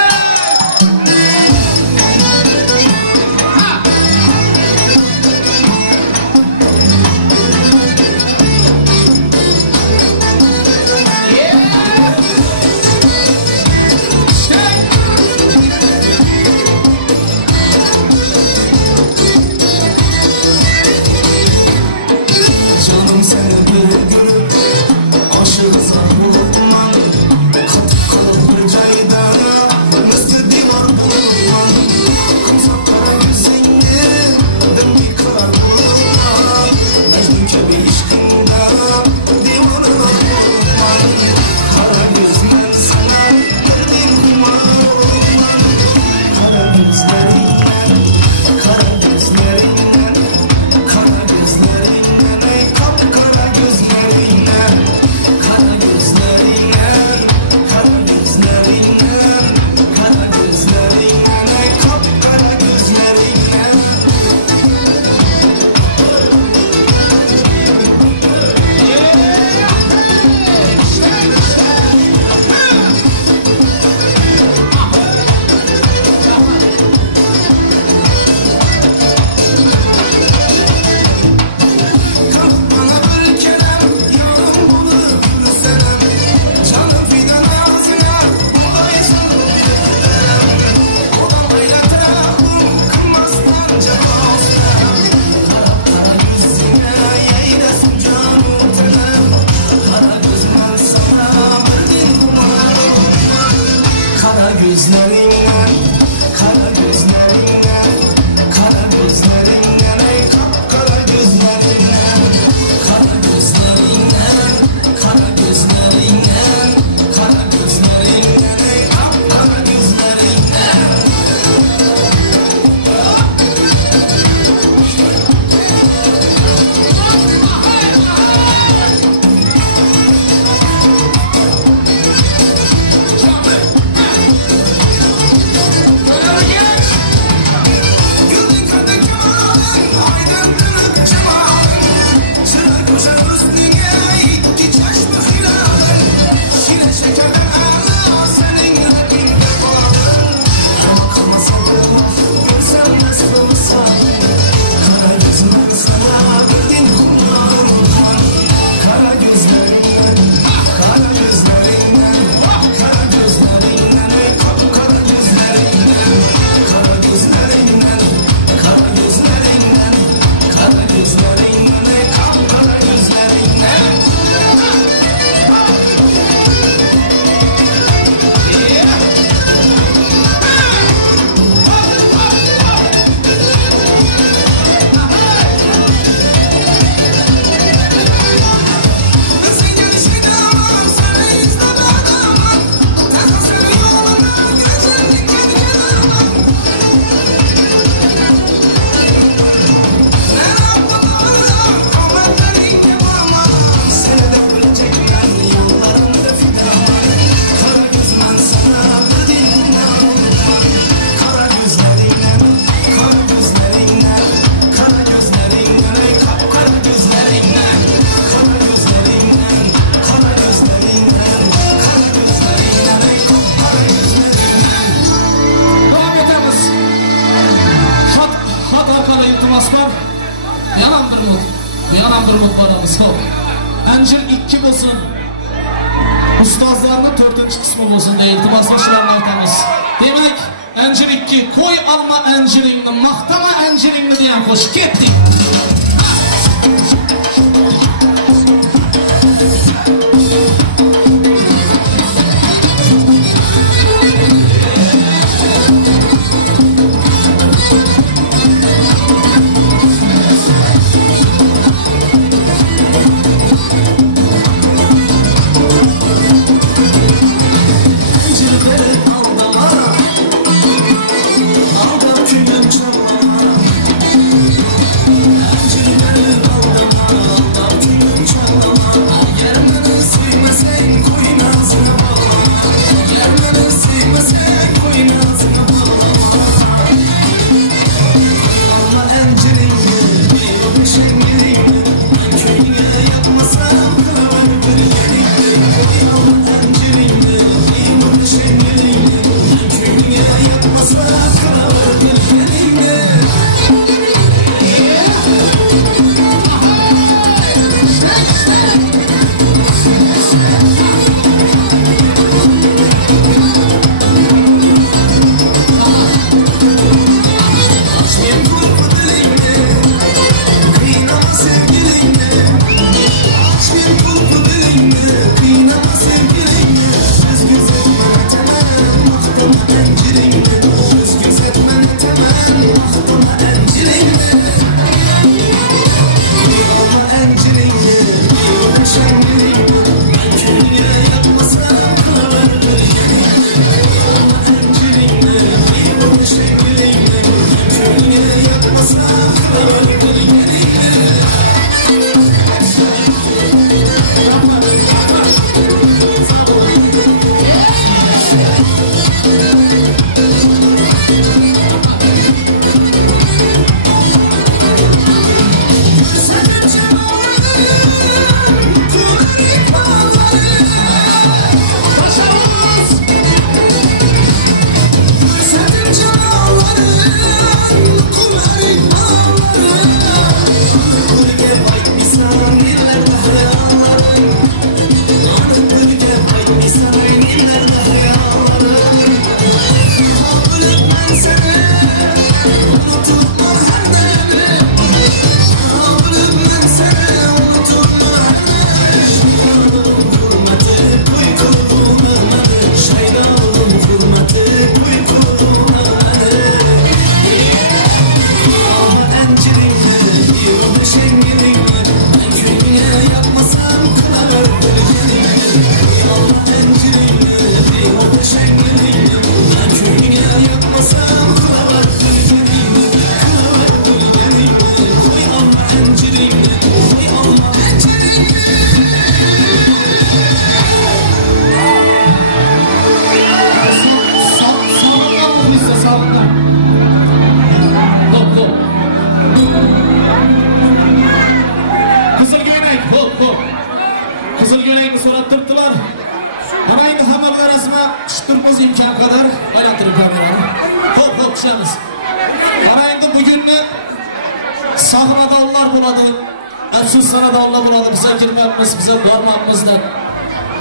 iltimos bor. Bu yanam bir mut boramiz. Hop. Anjir 2 bo'lsin. Ustozlarning 4-qismi bo'lsin deya iltimoslarni aytamiz. Demak, anjir 2, qo'y olma anjiringni, maqtama anjiringni degan qo'shiq ketdik.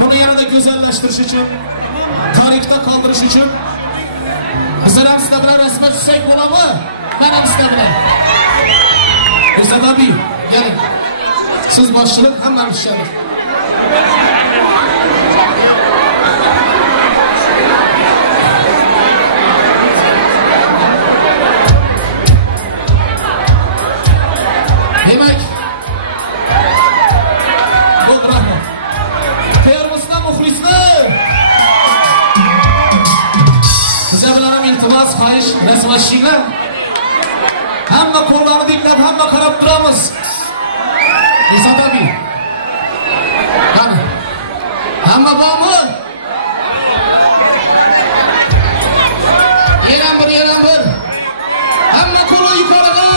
Bunu yanında güzelleştiriş için, tarihte kaldırış için bizler sizler bilen resme düşsek buna mı? Benim sizler bilen. Bizler tabii, gelin. Siz başlayın, hemen düşelim. Demek resmaşıyla hamma kollarını diklep hamma karab duramiz. İsa tabii. Hani hamma bormi? Yeran bir. Hamma qo'li yuqoriga.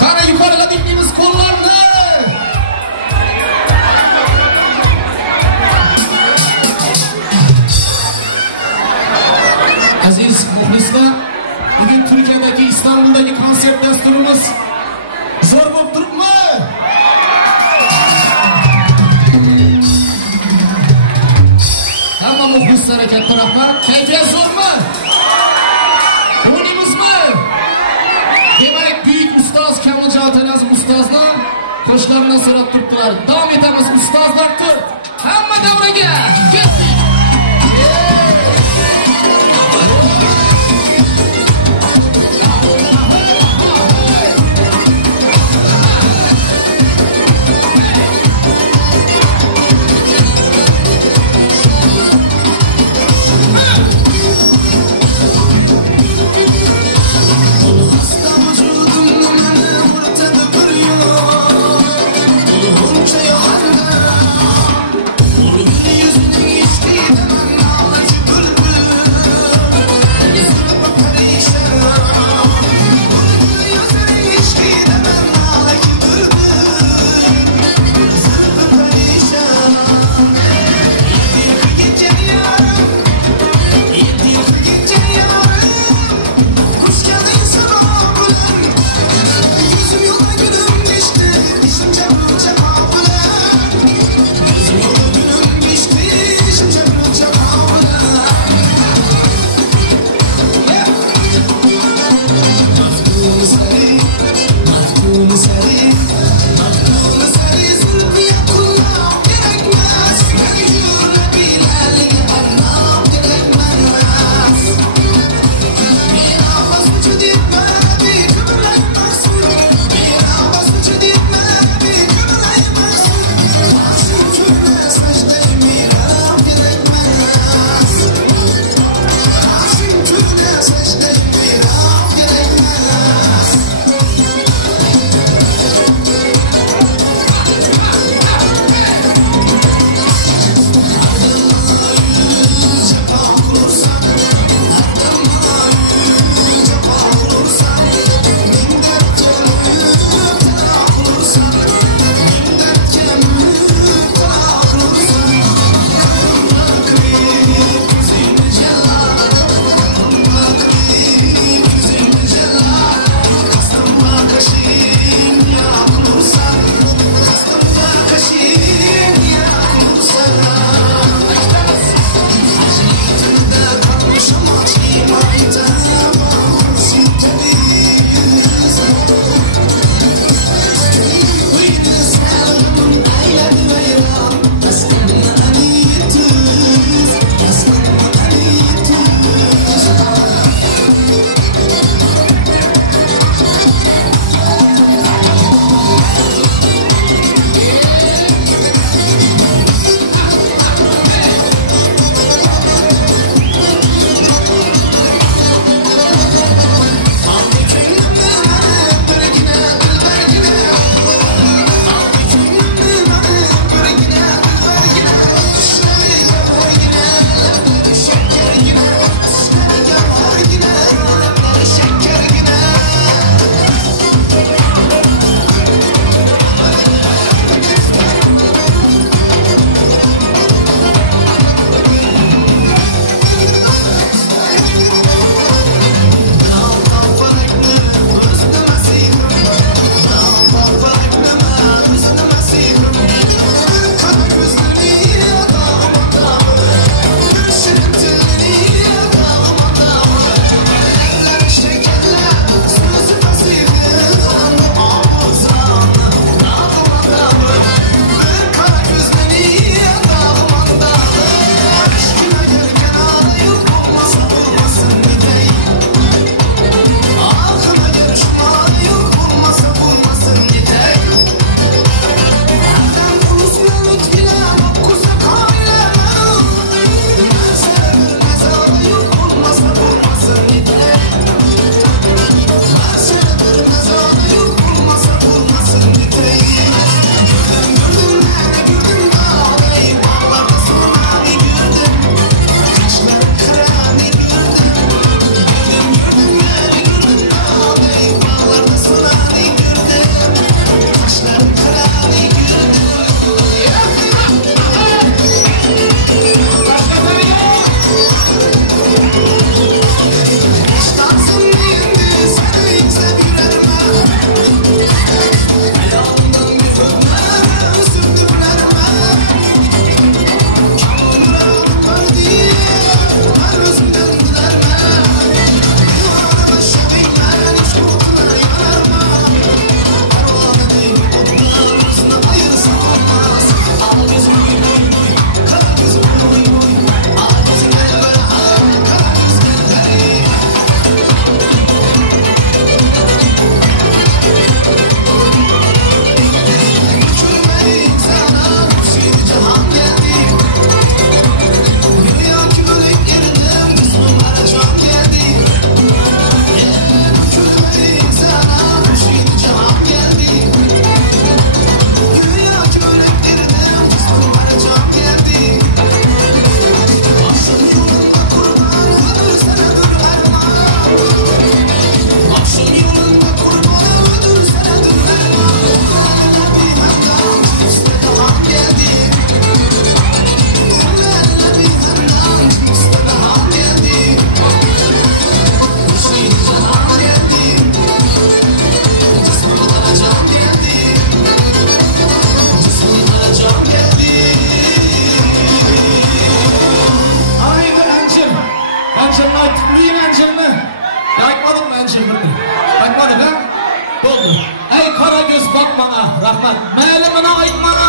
Qani yuqoriga diklaymiz qo'llarni. Aziz muxlislar, bugün Türkiye'deki İstanbul'daki konsert dasturumuz zor bo'lib turibmi? Hamma muxlislarga katta rahmat. Kayfiyat zo'rmi? O'ynamizmi? Demak, buyuk ustoz Kamiljon tanasi ustozni qo'shiqlarni so'rab turibdilar. Davom etamiz ustozlar tur. Hamma davraga. Ketdik. Yüzünün içki Encilni aytib qo'ying, Encilni. Aytmadimmi Encilni? Aytmadik ha? Bo'ldi. Ey qora ko'z boqmana, rahmat. Mayli mana aytmana.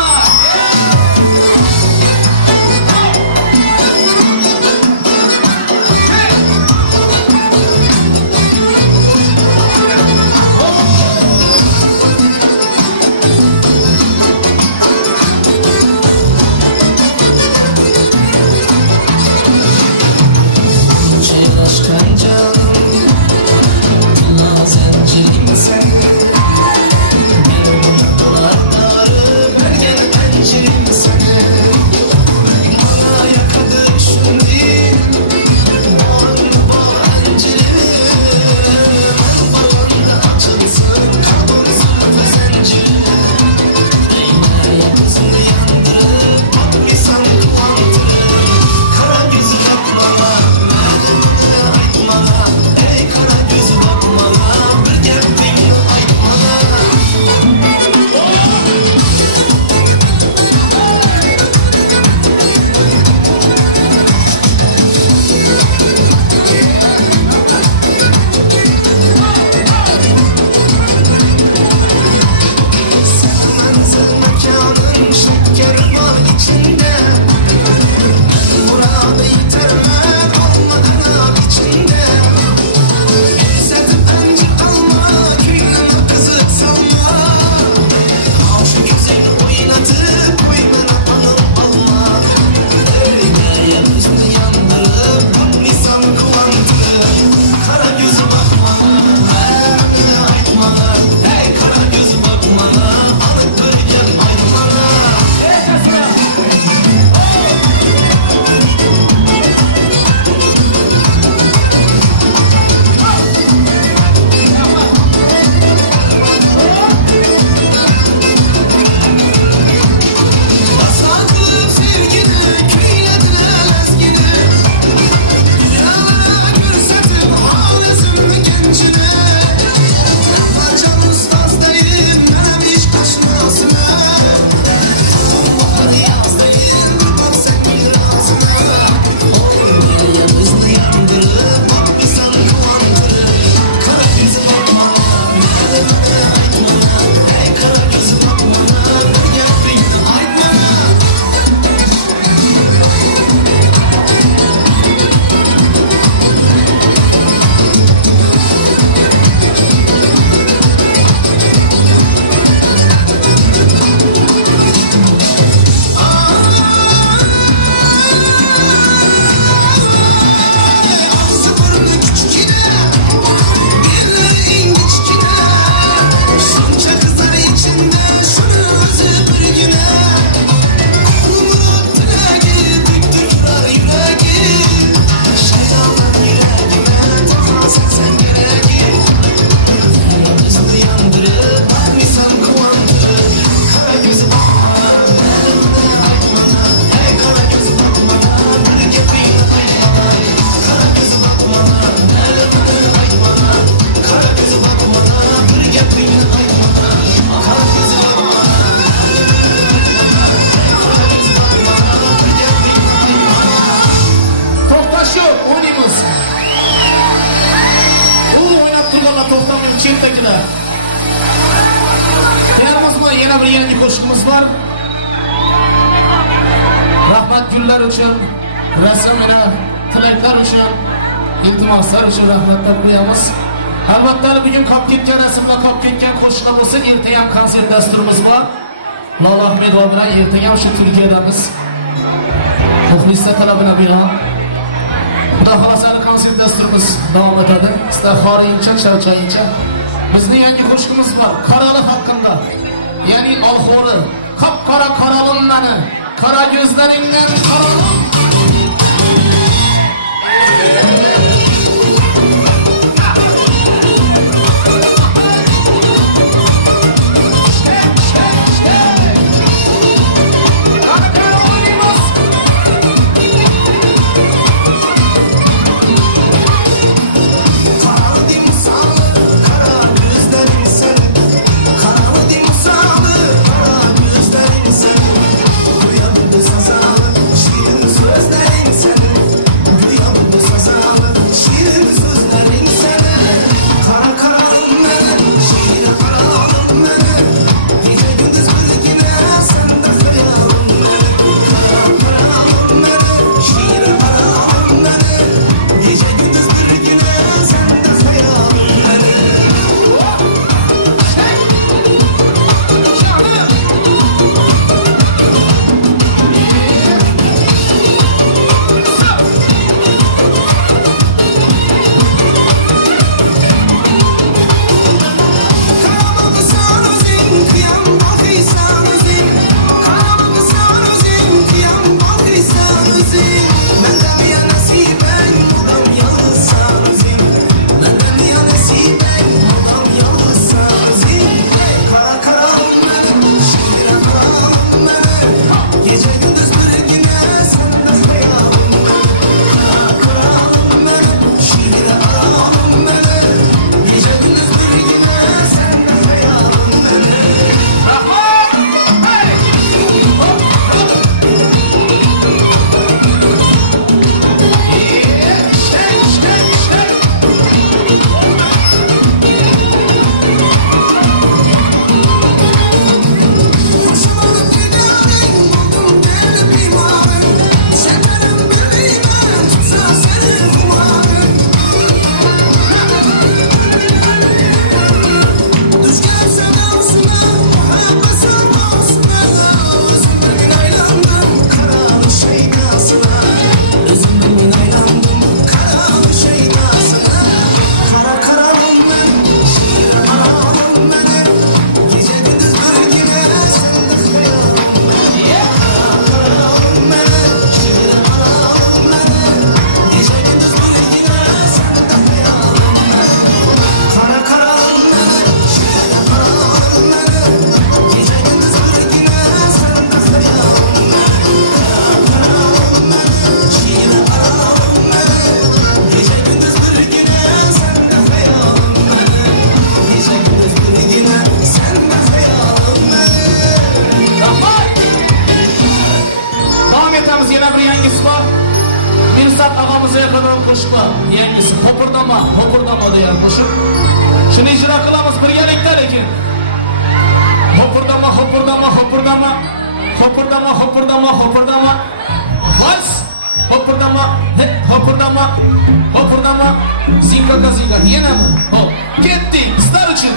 Konsert dasturimiz bor. Lola Ahmedova bilan ertaga ham shu Turkiyadamiz. Muxlislar talabini binoan Xudo xolasa konsert dasturimiz davom etadi. Sizlar xorijcha, charchayincha. Bizning yangi qo'shiqimiz bor. Qorali haqida. Ya'ni olxo'ri, qop-qora qoralimni, qora ko'zlaringdan qoralim. Sazalı, şirin yengisi hopurdama, hopurdama degan qo'shiq. Shuni ijro qilamiz birgalikda lekin. Hopurdama, hopurdama, hopurdama, hopurdama, hopurdama, hopurdama. Vals, hopurdama, hopurdama, hopurdama. Zinga zinga. Yana mı? Hop. Ketdik. Sizlar uchun.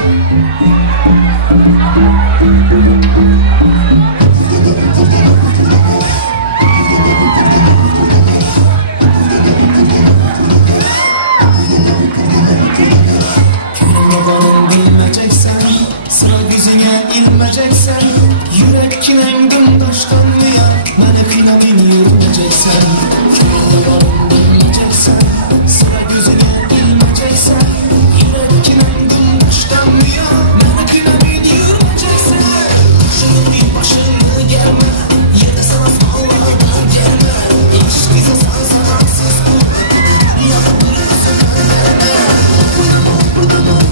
Sıra gözüne ilmeyeceksen, yürek kinengin taştan mıya, bana kıyna beni yürümeyeceksen. Kıynalarım bilmeyeceksen, sıra gözüne ilmeyeceksen, yürek kinengin taştan mıya, bana kıyna beni yürümeyeceksen. Başını bir başını gelme, ya da sana sağlardan gelme. İş bize sansansız bu, dünyada bırakırsın verme. Buradan.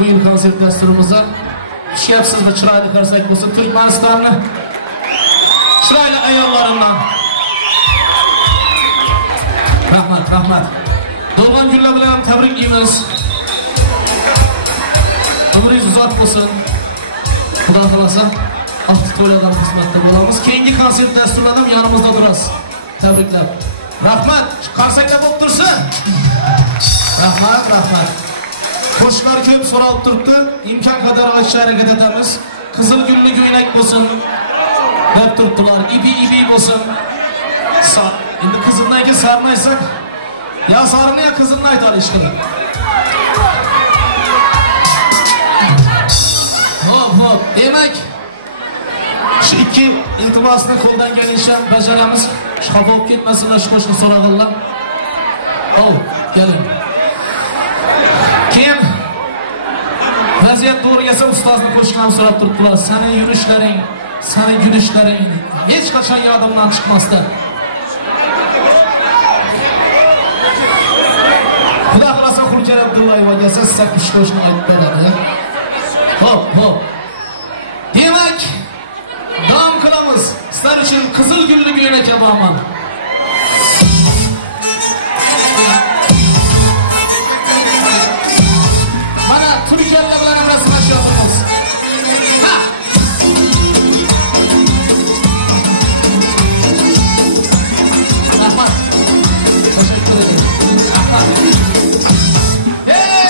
Bu yıl konsert dasturumuzda ishlayapsiz va chiroyli qarsak bo'lsin Turkmenistonni chiroyli ayollaridan. Rahmat. Tug'ilgan kunlar bilan tabriklaymiz. Umringiz uzoq bo'lsin. Xudo xolasa afti to'ylardan xizmatda bo'lamiz. Keyingi konsert dasturlarida ham yonimizda turasiz. Tabriklar. Rahmat. Qarsaklar bo'lib tursin. Rahmat. Qo'shiqlar ko'p so'ralib turibdi. Imkon qadar olishga harakat etamiz. Qizil gulli go'ynak bo'lsin deb turibdilar. Ibi bo'lsin. Endi qizildan keyin sarni aytsak, ya sarni ya qizilni aytadi ishqilib. Hop. Demak, shu ikki iltimosni qo'ldan kelishcha bajaramiz. Xafa bo'lib ketmasinlar shu qo'shiqni so'rag'anlar. Keling. Keyin vaziyat to'g'ri kelsa ustozni qo'shiqni so'rab turibdilar. Seni yurishlaring, seni gulishlaring hech qachon yodimdan chiqmasdi. Xudo xolasa Xurjar Abdullayev olmasa kuş koşunu aytmadı. Hop hop. Demek dam kılamız. Sizler için kızıl güllü bir yönet yapamam. Bana Türkiye'yle bilen resmeşiyordunuz. Ha! Ahmet. Teşekkür ederim. Ahmet. Hey!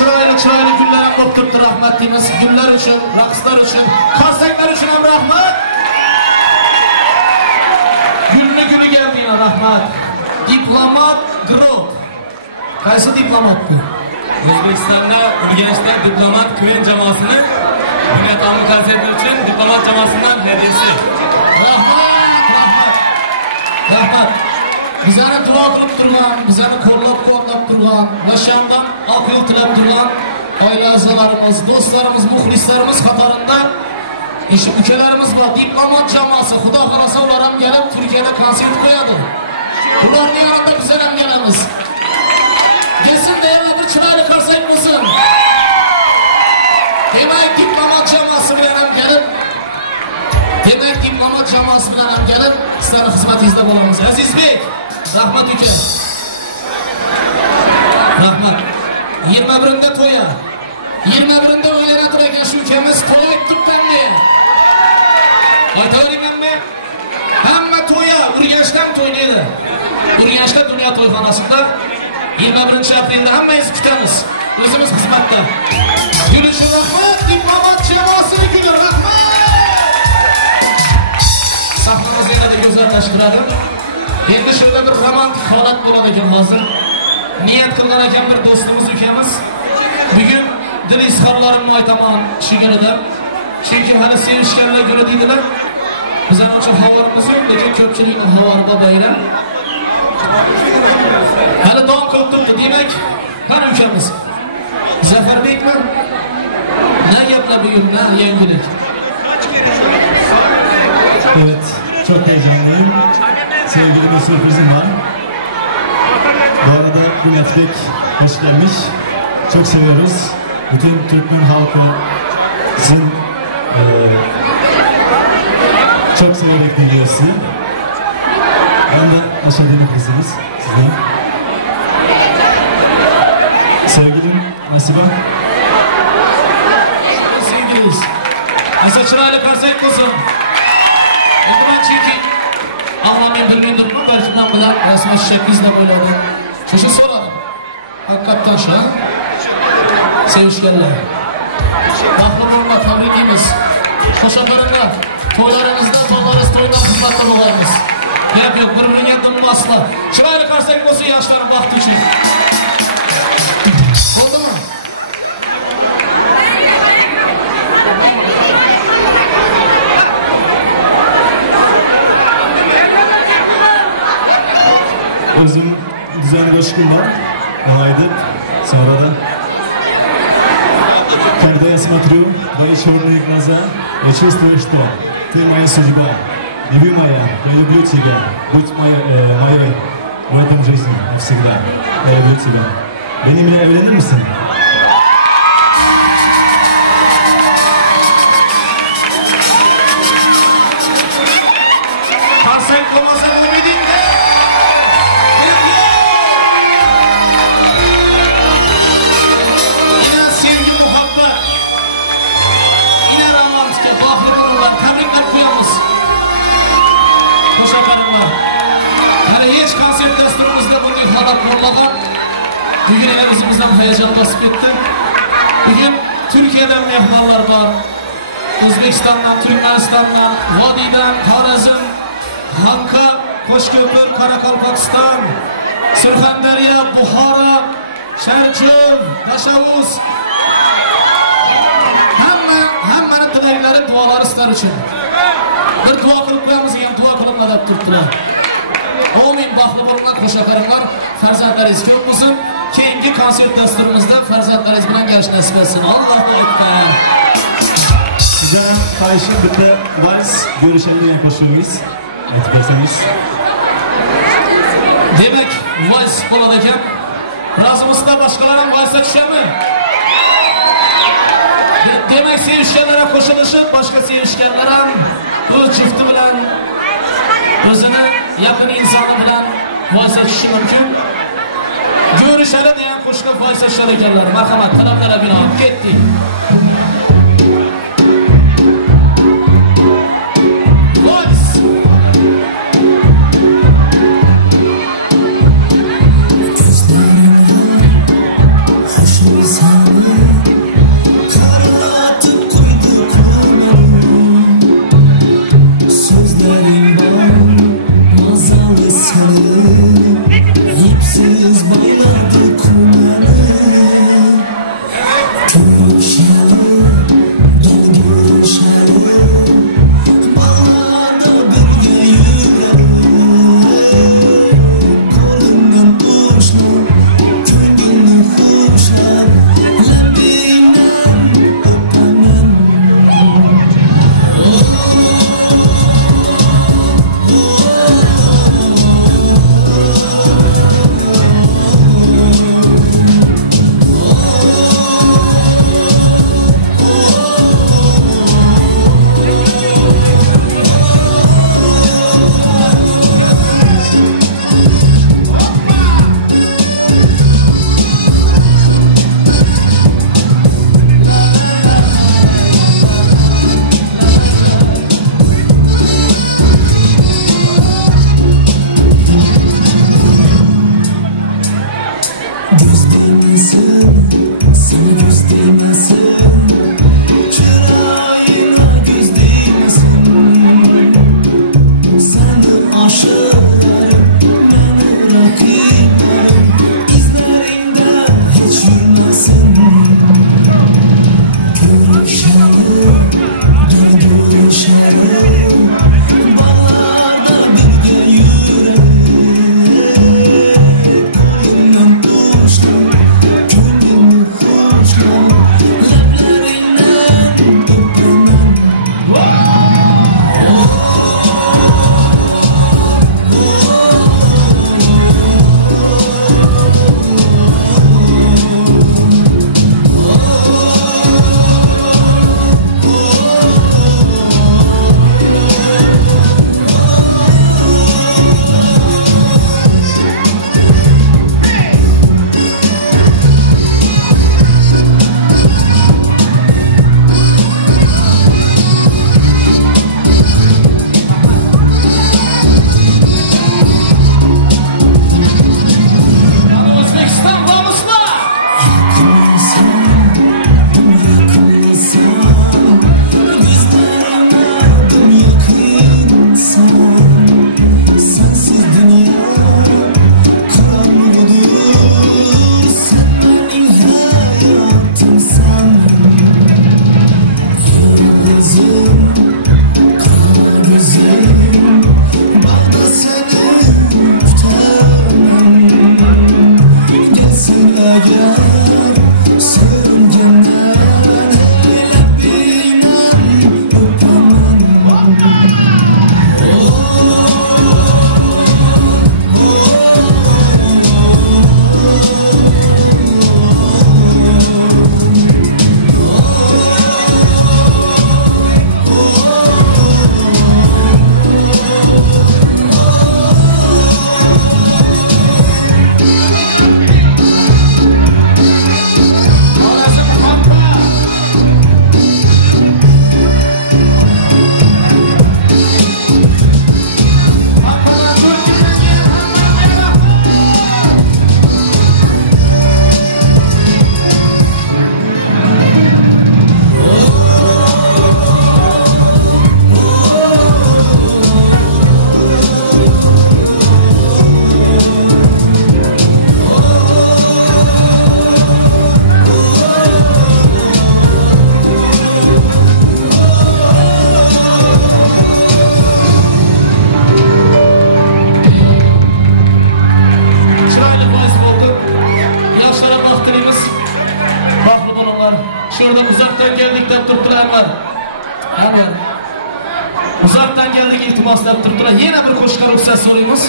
chiroyli kunlar ham bo'lib turibdi, rahmat deymiz. Gullar uchun, raqslar uchun, konsertlar uchun ham rahmat. Gulni geldiğine rahmat. Diplomat grup. Qaysi diplomat bu? O'zbekistonda Urganchda diplomat kven jamoasini Bunyodbek konserti uchun diplomat jamoasidan hadyasi. Rahmat. Bizani duo qilib turgan, bizani qo'llab-quvvatlab turgan, nashamdan aql tilab turgan oila a'zolarimiz, do'stlarimiz, muxlislarimiz qatorida ukalarimiz bor. Diplomat jamoasi, xudo xolasa ular ham kelib Turkiyada konsert qo'yadi. Ularning yanında biz ham kelamiz. Kesin de yana bir chiroyli ko'rsak bo'lsin. Demak, diplomat jamoasi bilan ham kelib, sizlarning xizmatingizda bo'lamiz. Azizbek, rahmat uka. Rahmat. 21'inde to'ya. 21'inde o'ylanadi ekan shu ukamiz to'y aytibdi-mi? Aytaveringmi? Hamma to'ya, Urganchdan to'ylaydi. Urganchda dunyo to'yxonasida 21-aprelda hammangizni kutamiz. O'zimiz xizmatda. Gülüşü rahmat, diplomat jamoasiga guli rahmat. Sahnamizni yanada go'zallashtiradi. Endi shunda bir romantik holat bo'ladi ekan hozir. Niyat qilgan ekan bir do'stimiz ukamiz. Bugun dil izhorlarimni aytaman shu kunida. Chunki hali sevishganlar kuni deydilar. Bizning uchun xabarimiz yo'q, lekin ko'pchilikning xabari bayram. Hali davom qilib turibdi. Demak, qani ukamiz? Zafarbekmi? Ne gaplar bugün, ne yangilik? Evet, çok heyecanlıyım. Sevgili bir sürprizim var. Bu arada Bunyodbek hoş gelmiş. Çok seviyoruz. Bütün Türkmen halkı sizin çok severek dinliyor sizi. Ben de aşağıdaki kızınız sizden. Sevgilim Nasiba. Sevgiliyiz. Asa chiroyli konsert bo'lsin. Endi men chunki ahvolimni bilmayman, barchadan bilan rasmlashishingizda bo'ladi. Shosha so'radim. Haqiqatdan shu. Sevishganlar. Baxtli bo'linglar, tabriklaymiz. Shosha bo'linglar. To'ylaringizda, to'ydan xizmatda bo'lamiz. Gap yo'q, bir-biriga dimmaslar. Chiroyli konsert bo'lsin yoshlar vaqti uchun. Özüm düzenli coşkun var. Onaydı. Sonra da когда я смотрю твои черные глаза, я чувствую, что ты моя судьба. Любимая, я люблю тебя. Будь моей в этом жизни навсегда. Я люблю тебя. Benimle evlenir misin? Konsert olmasa ümidin de. Yine sevgi, muhabbet. Yine romantik, bahri konular. Tebrikler koyamız. Hoşçakalınlar. Yani hiç konser dasturumuzda bunday holat bo'lmagan. Bugün yine o'zimizdan hayajon bosib ketdi. Bugün Türkiye'den mehmonlar var. O'zbekistondan, Turkmenistondan, Vodiydan, Xorazm, Xanqa, Qo'shko'pir, Qoraqalpog'iston, Surxondaryo, Buxoro, Sharcho'l, Tashavvus. Hammani tilaklari, duolari sizlar uchun. Bir duo qilib qo'yamiz, ham duo qilib deb turibdilar. Amin, baxtli bo'linglar, qo'shaqaringlar, farzandlaringiz ko'p bo'lsin. Keyingi konsert dasturimizda farzandlaringiz bilan gelish nasib etsin. Allohu akbar. Sizden karşı bir de vals görüşelim yaklaşıyoruz. Etkilerseniz. Demek vals bo'ladi ekan. Razımızda başkalarının valsa tushami? Demek sevishganlar qo'shilishib, boshqa sevishganlar ham o'z jufti bilan o'zini yaqin insoni bilan valsa tushishi mumkin. Görüşelim degan qo'shiqqa valsa tushar ekanlar. Marhamat, talablarga binoan ketdik. Sen rahmat. Rahmat. Uzoqdan keldik, iltimoslab turibdilar. Yana bir qo'shiqqa ruxsat so'raymiz.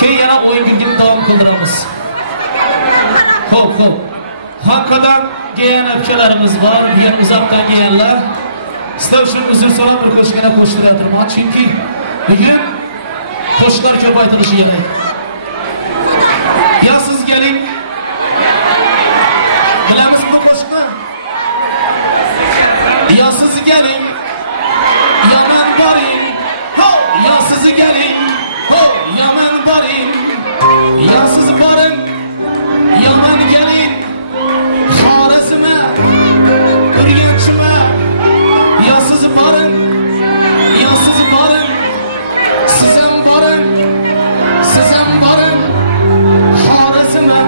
Keyin yana o'yin birlikda davom qildiramiz. Xo'p. Haqqadan kelgan akalarimiz bor, yana uzoqdan kelganlar. Sizlar uchun uzr so'rab bir qo'shiqqa qo'shtiradiman, chunki bugun qo'shiqlar ko'paytirilishi kerak. Ya siz keling. Bilamiz bu qo'shiqni? Ya siz keling. Ya men boring. Ho, ya siz keling. Ho, ya men boring. Ya siz boring. Ya men keling. Xorazmga, Urganchga. Ya siz boring. Ya siz boring. Siz ham boring. Siz ham boring. Xorazmga.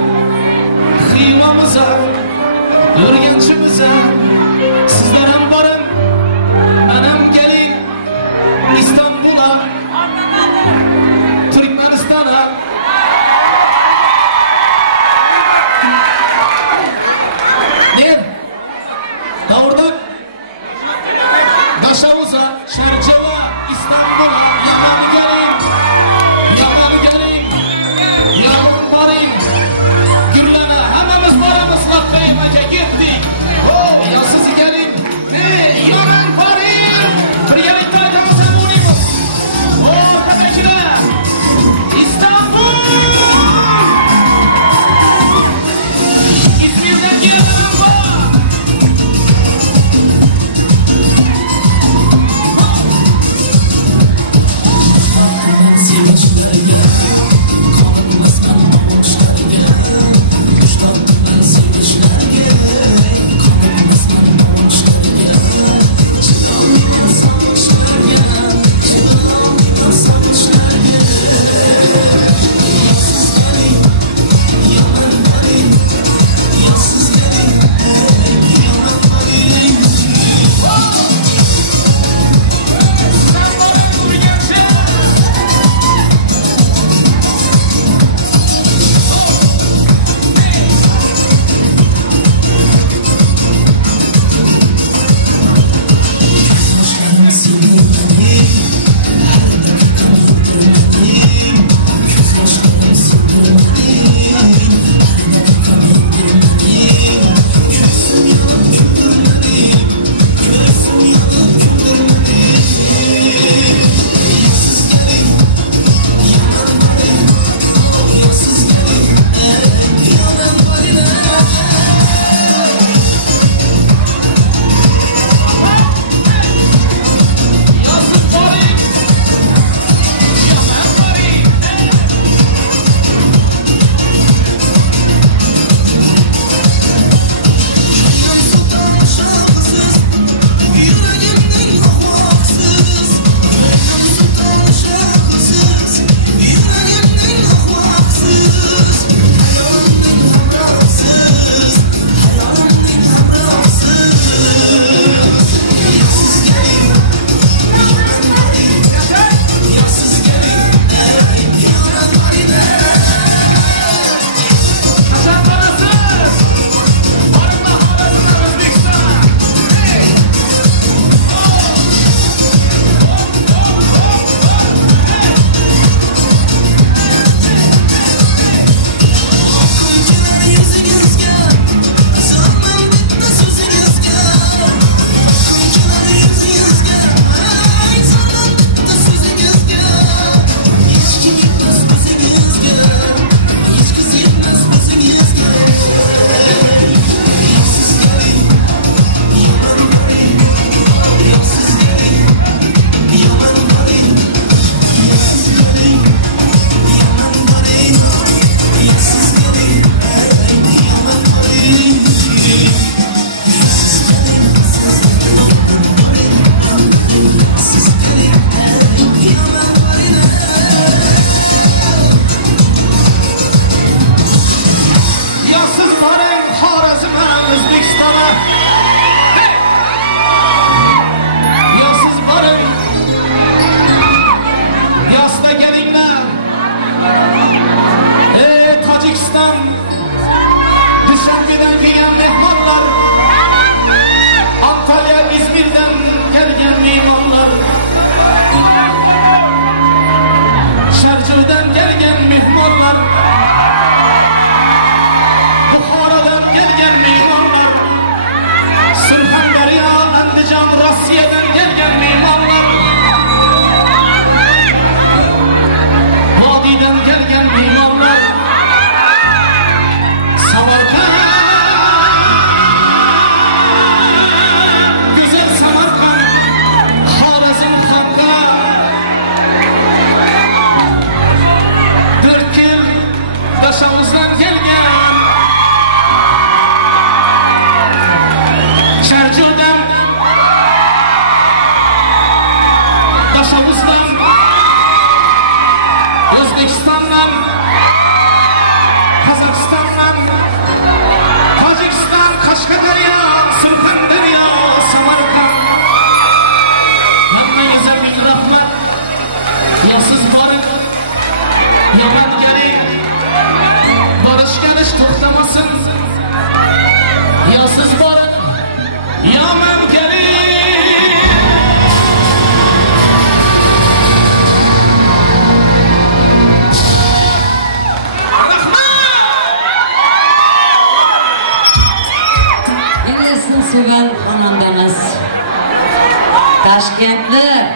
Toshkentlik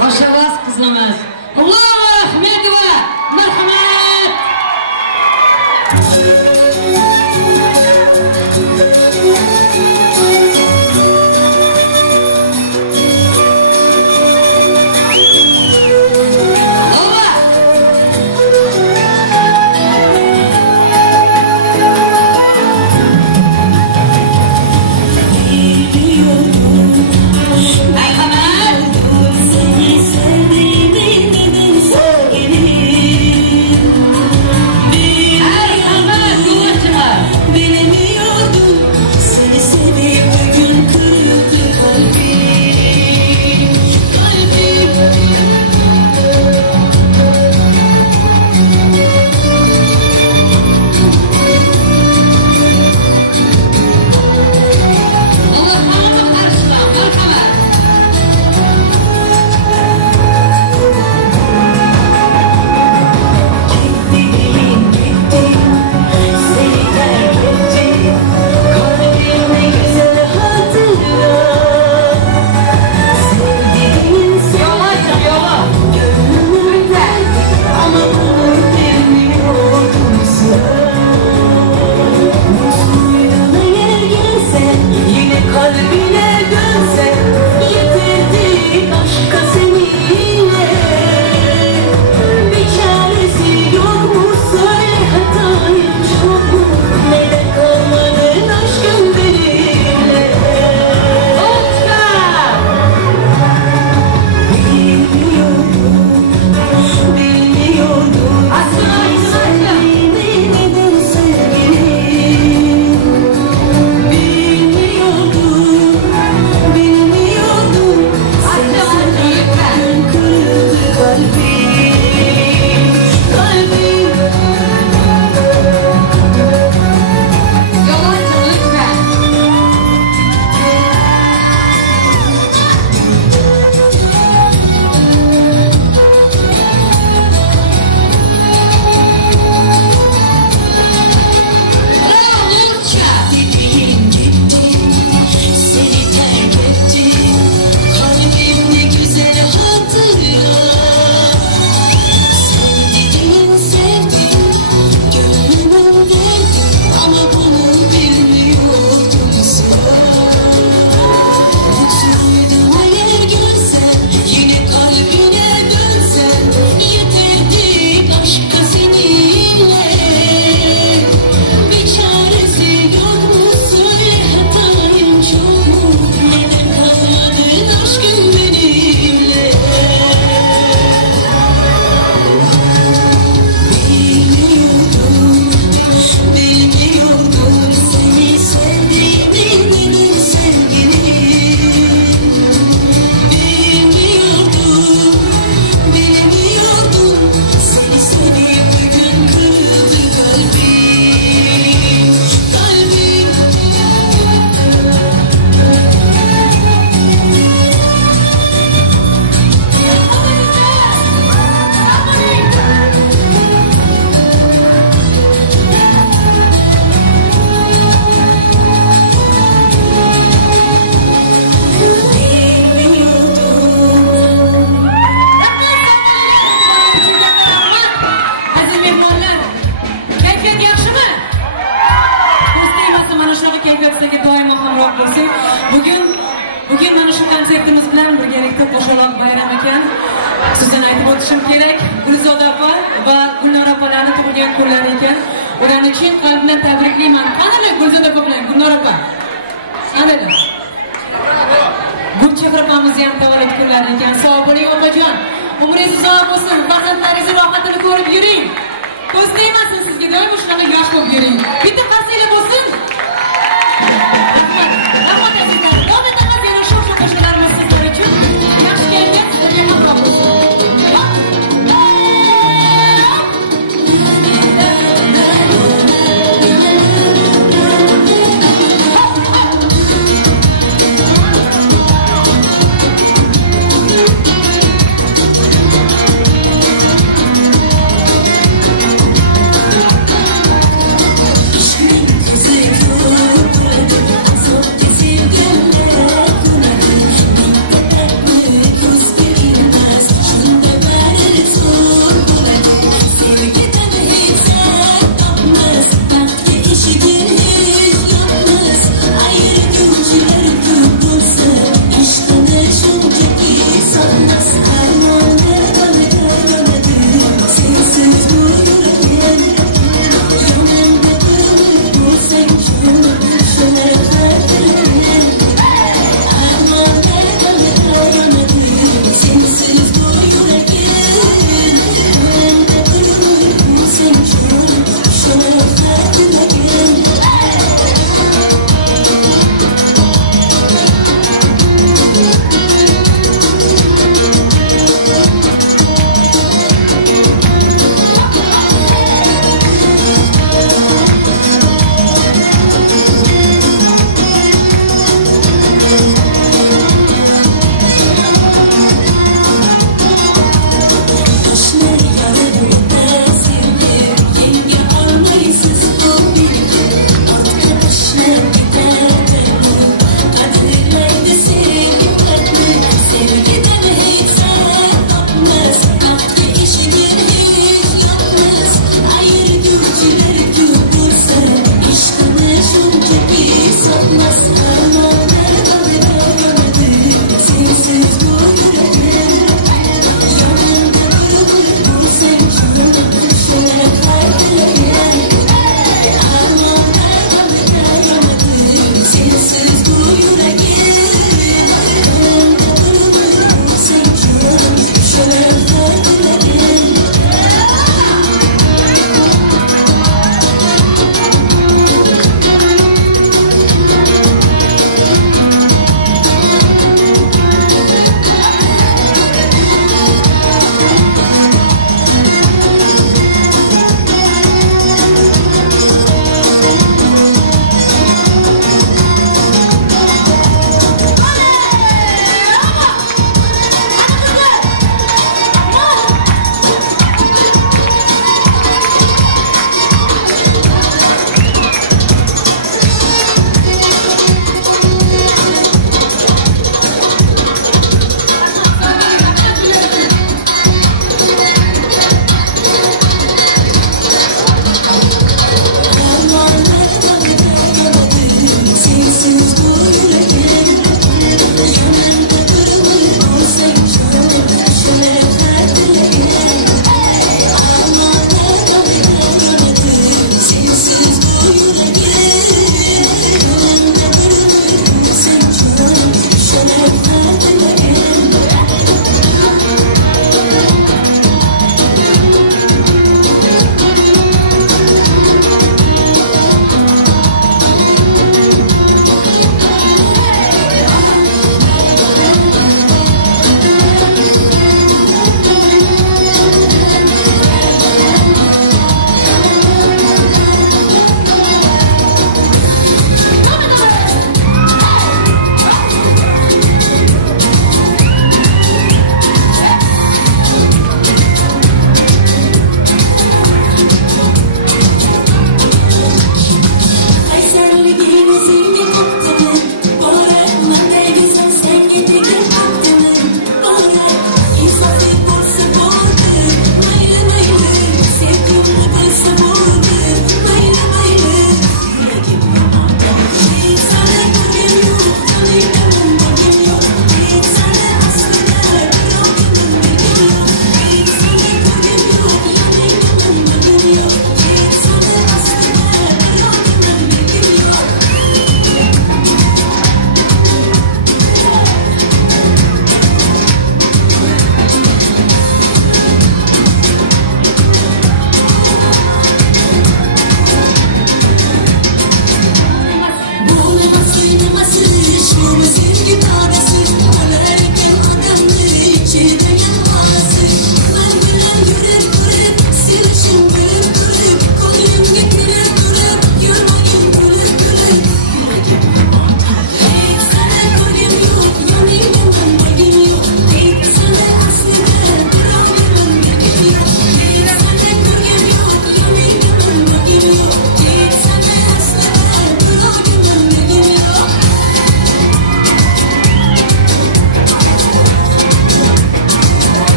Xo'shavas qizimiz Lola Ahmedova, marhamat. Bugün mana shu konsertimiz bilan birgalikda qo'shaloq bayram ekan. Sizdan aytib o'tishim kerak. Gulzoda opa va Gulnora opalarni tug'ilgan kunlari ekan. Ularni chin qalbdan tabriklayman. Qanday Gulzoda opa bilan Gulnora opa? Qanday? Gulchehra opamiz ham tavallud kunlari ekan. Sog' bo'ling opajon. Umringiz uzoq bo'lsin. Farzandlaringizni rohatini ko'rib yuring. Ko'zlaymasin sizga doim shunaqa yosh bo'lib yuring. Bitta qasida bo'lsin. Kızı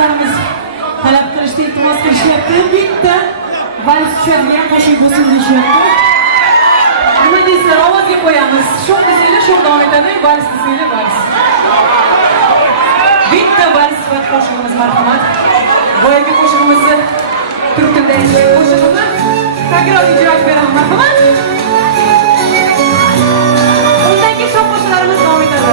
muxlislarimiz talab qilishdi, iltimos qilishyapti. Bitta vals tushadigan qo'shiq bo'lsin deyishyapti. Nima deysizlar, ovozga qo'yamiz. Sho'x desanglar sho'x davom etadi, vals desanglar vals. Bitta vals sifat qo'shig'imiz marhamat. Boyagi qo'shig'imizni turk tilida aytgan qo'shig'imizni takror ijro etib beraman marhamat. Undan keyin sho'x qo'shiqlarimiz davom etadi.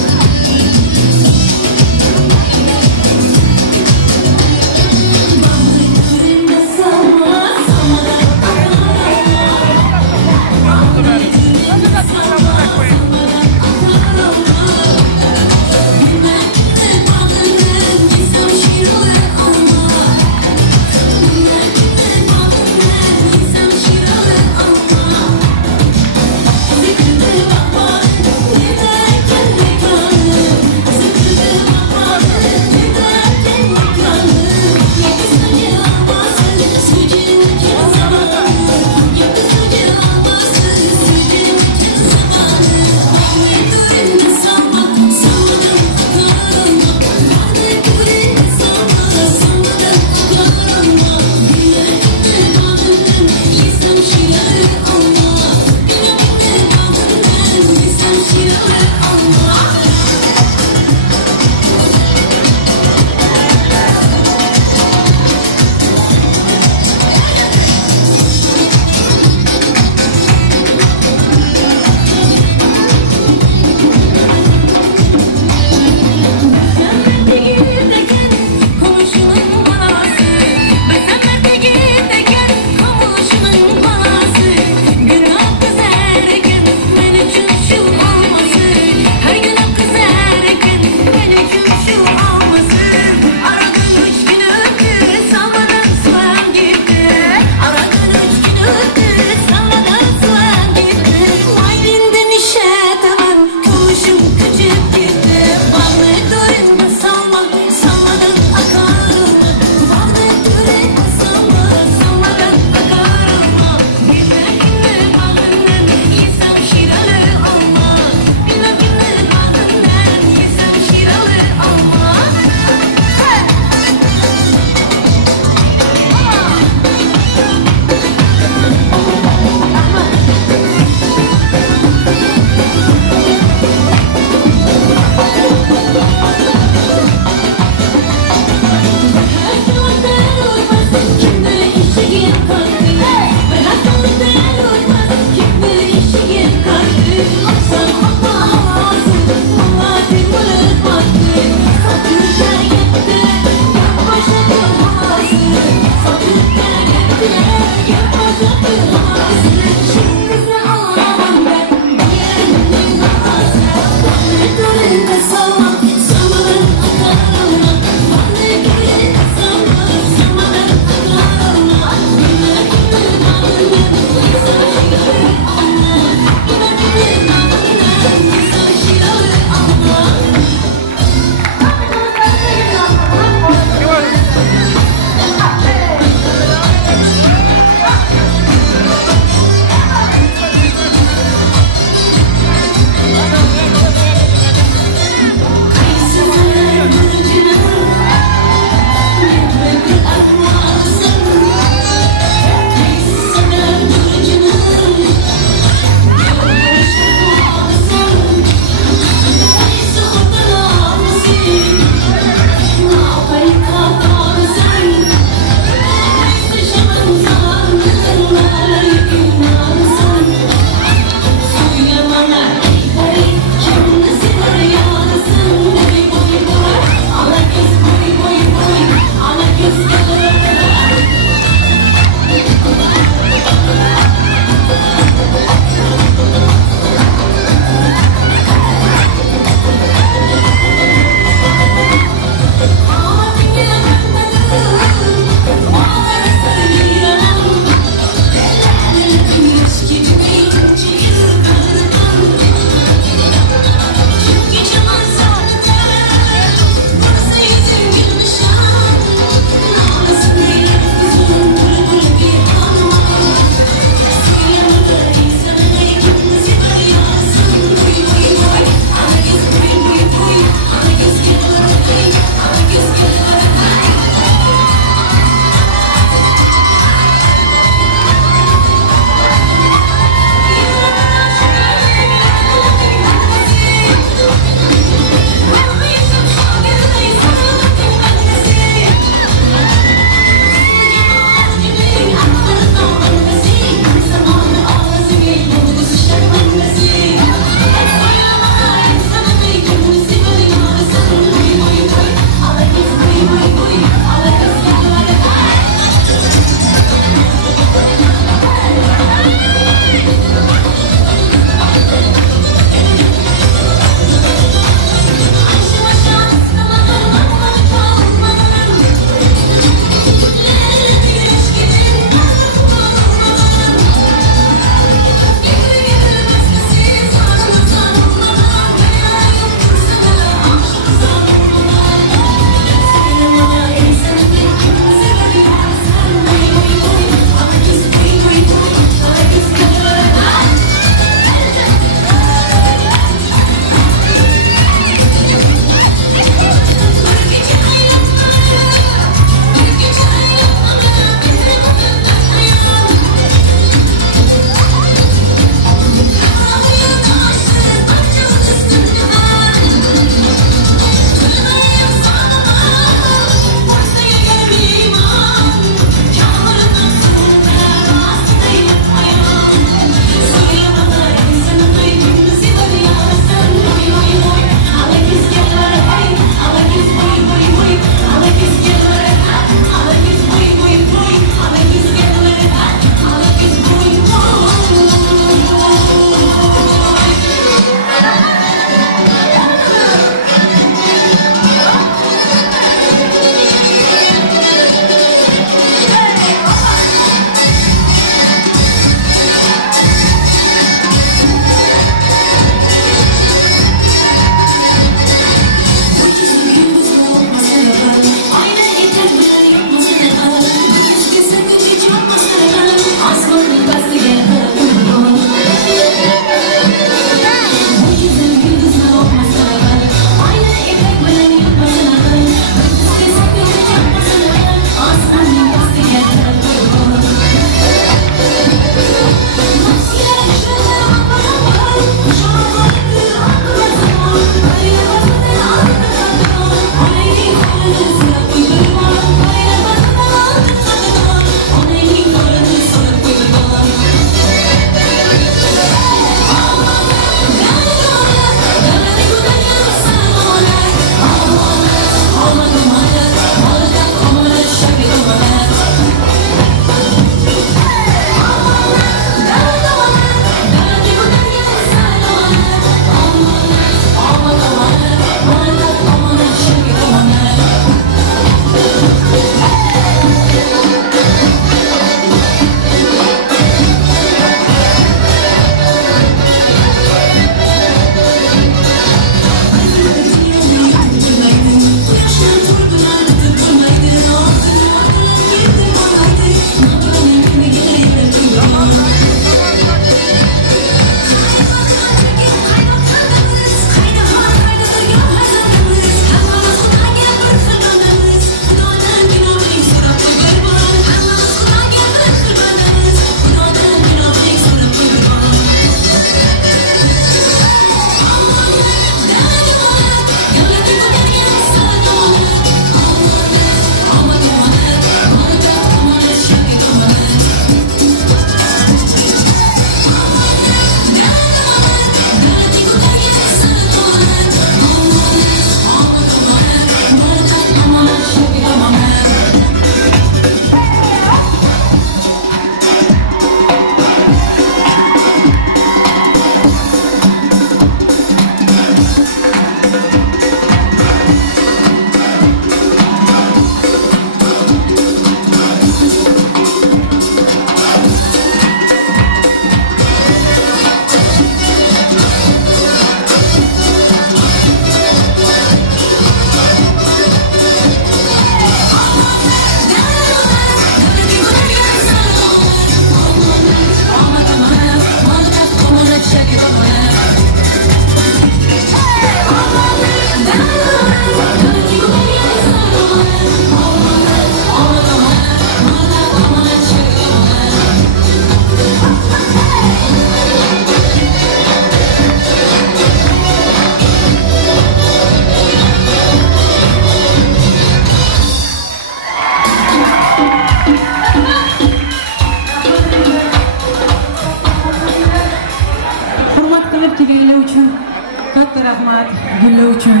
rahmat. Gullar uchun,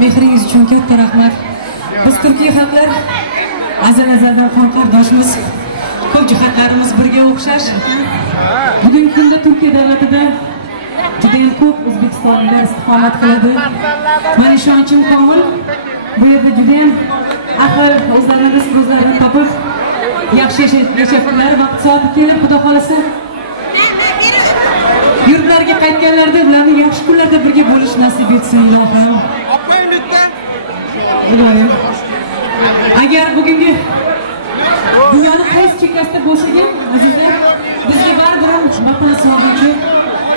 mehringiz uchun katta rahmat. Biz Turkiya xalqlar azal-azaldan qonqardoshmiz. Ko'p jihatlarimiz birga o'xshash. Bugungi kunda Turkiya davlatida juda ham ko'p o'zbekistonliklar istiqomat qiladi. Men ishonchim komil. Bu yerda juda ham ahil o'zlarini so'zlarini topib, yaxshi yashashlar vaqt soati kelib, xudo xolasa yurtlariga qaytganlarida ularni yaxshi kunlarda birga bo'lish nasib etsin ilohim. Ilohim. Agar bugungi dunyoni qaysi chekkasida bo'lsak ham, azizlar, bizga baribir vatan sog'inchi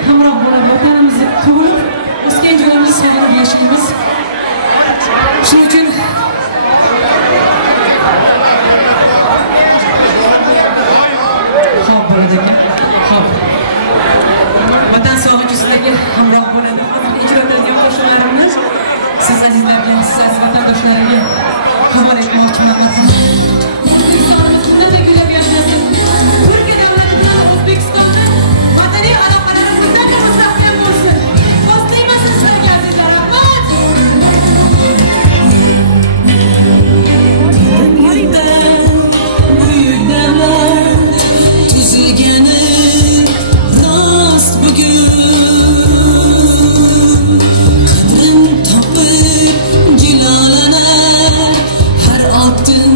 hamroh bo'ladi. Vatanimizni tug'ilib, o'sgan joyimizni sog'inib yashaymiz. Shuning uchun xo'p bo'ladi ekan. Xo'p. Vatan sog'inchisizlarga hamroh bo'ladi. Hozir ijro etilgan qo'shiqlarimni siz azizlarga, siz aziz vatandoshlarimga qabul etmoqchiman. Turkiya davlati bilan O'zbekistonda madaniy aloqalarimiz bundan mustahkam bo'lsin. Boshlaymiz sizlarga azizlar. Rahmat. Büyük devlet tuzilgeni rast bugün kadrin tapıp cilalaner her attın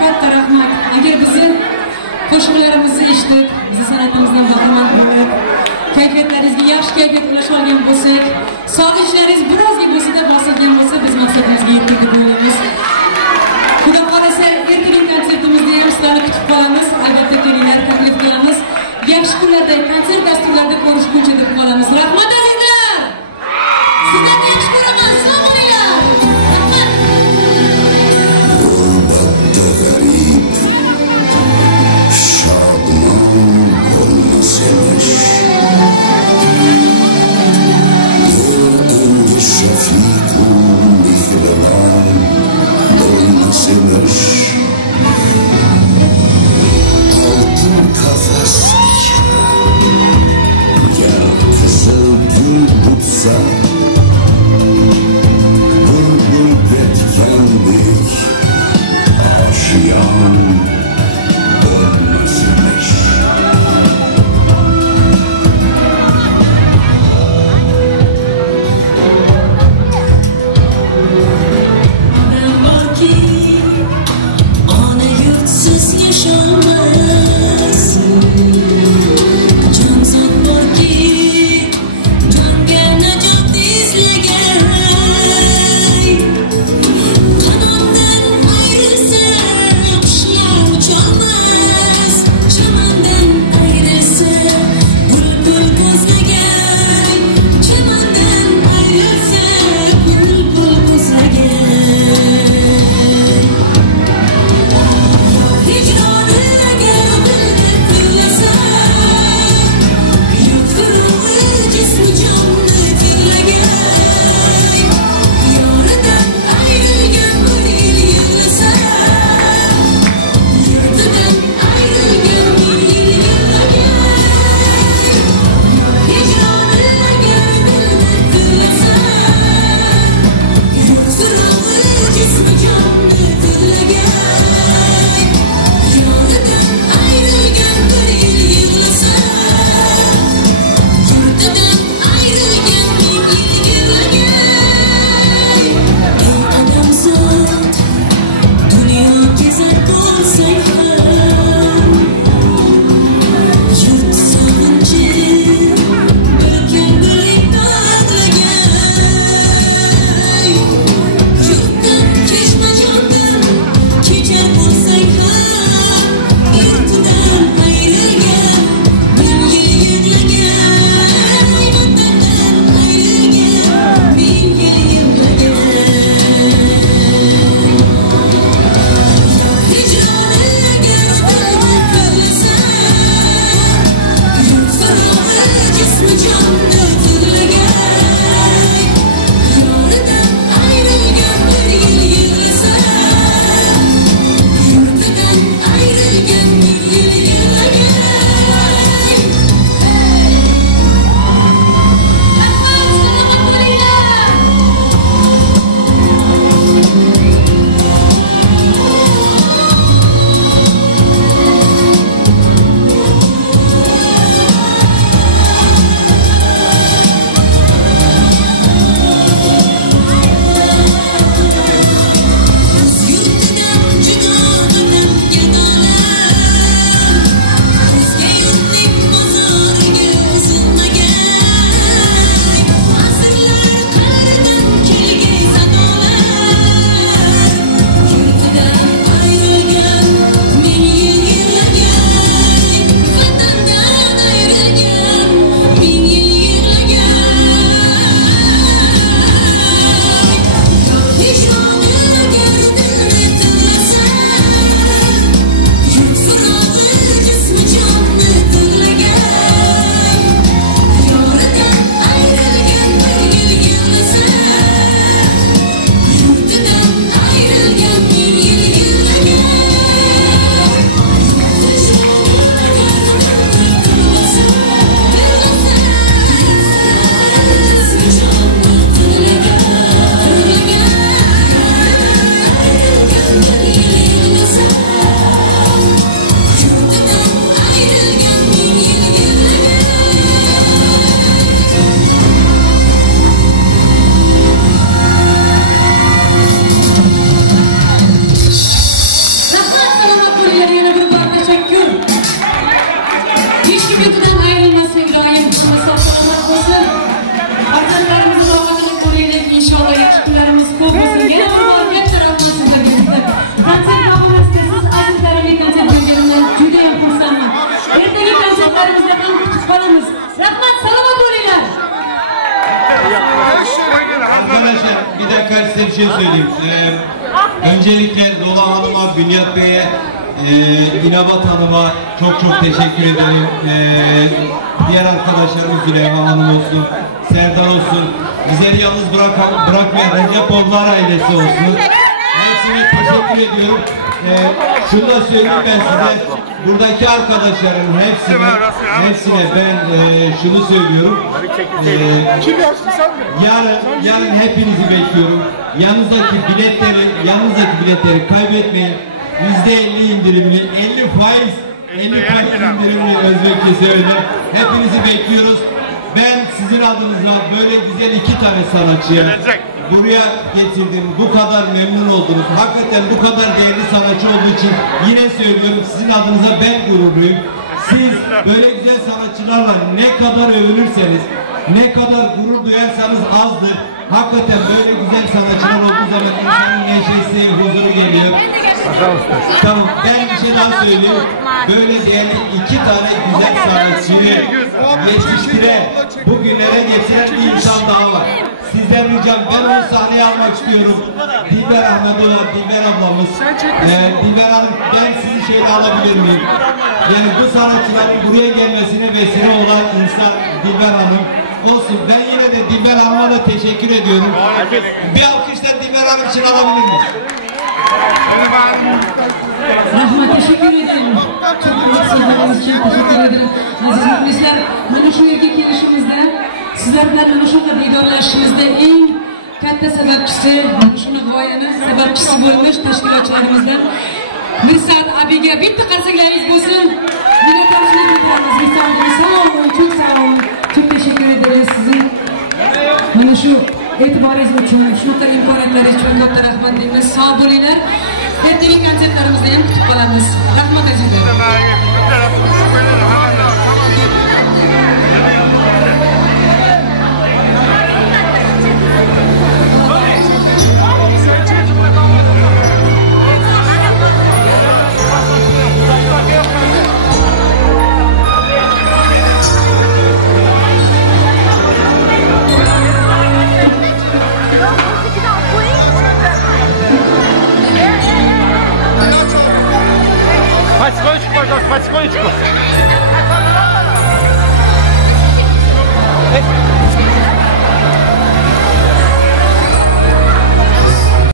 katta rahmat. Agar bizni qo'shiqlarimizni eshitib, bizni san'atimizdan bahramand bo'lib, kayfiyatlaringizga yaxshi kayfiyat ulash olgan bo'lsak, sog'inchlaringiz birozga bo'lsa-da bosilgan bo'lsa, biz maqsadimizga yetdik deb o'ylaymiz. Xudo xolasa, ertaga konsertimizda ham sizlarni kutib qolamiz. Albatta kelinglar, taklif qilamiz. Yaxshi kunlarda, konsert dasturlarida ko'rishguncha deb qolamiz. Rahmat azizlar! Sizlarni yaxshi ko'raman. Sog' bo'linglar. Altın kafes gel kızıl gül tutsa bülbül etkendik aşiyan ölmüşmüş. Kanımdan ayrılsa teşekkür. Hiç kim yutudan ayrılmaz İbrahim. Sağlık olsun. Vatanlarımızın vatanını koruyalım. İnşallah yakışıklarımız kovmasın. Gene kurban hep tarafına size birlikte. Konser yapmak istiyorsunuz. Azizlerimle konser bölgelerinden cüdeyim kursanma. Erteki konsertlerimizde kan kütüphanemiz. Rahmat salamat olaylar. Arkadaşlar bir dakika size bir şey söyleyeyim. Öncelikle Lola Hanım'a, Bunyodbek'e, İnabat Hanım'a çok teşekkür ederim. Diğer arkadaşlarımız Züleyha Hanım olsun, Serdar olsun, bizleri yalnız bırakmayan Recep'oğullar ailesi olsun. Hepsine teşekkür ediyorum. Şunu da söyleyeyim ben size, buradaki arkadaşların hepsine ben şunu söylüyorum. Yarın hepinizi bekliyorum. Yanınızdaki biletleri kaybetmeyin. %50 indirimli, 50% indirimli Özbekçesi öyle. Hepinizi bekliyoruz. Ben sizin adınızla böyle güzel 2 tane sanatçıya buraya getirdim. Bu kadar memnun oldunuz. Hakikaten bu kadar değerli sanatçı olduğu için yine söylüyorum, sizin adınıza ben gururluyum. Siz böyle güzel sanatçılarla ne kadar övünürseniz, ne kadar gurur duyarsanız azdır. Hakikaten böyle güzel sanatçılar olduğu zaman insanın neşesi, huzuru geliyor. Tamam, ben bir şey daha söyleyeyim. Böyle değerli 2 tane güzel sanatçıyı yetiştire, bugünlere getiren bir insan daha var. Sizden ricam, ben onu sahneye almak istiyorum. Dilber Ahmedova, Dilber ablamız. Dilber Hanım, ben sizi şeyle alabilir miyim? Yani bu sanatçıların buraya gelmesine vesile olan insan Dilber Hanım. Olsun, ben yine de Dilber Hanım'a da teşekkür ediyorum. Bir alkışlar Dilber Hanım için alabilir miyiz? Rahmat teşekkür ederim. Çok büyük sözleriniz için teşekkür ederim. Aziz muhlisler, mana şu erkek gelişimizde, sizler bilan mana shu diydorlashishimizda eng katta sababchisi, mana shuni g'oyani sababchisi bo'lmish tashkilotchilarimizdan Mirsad abiga bitta qarsaklaringiz bo'lsin. Minnatdorchilik bildiramiz. Mirsad, sağ olun, çok sağ olun. Çok teşekkür ederiz sizin mana shu e'tiboringiz uchun, shunaqa imkoniyatlar uchun katta rahmat deymiz. Sog' bo'linglar. Ertangi konsertlarimizda ham kutib qolamiz. Rahmat azizlar. Потихонечку, пожалуйста, потихонечку.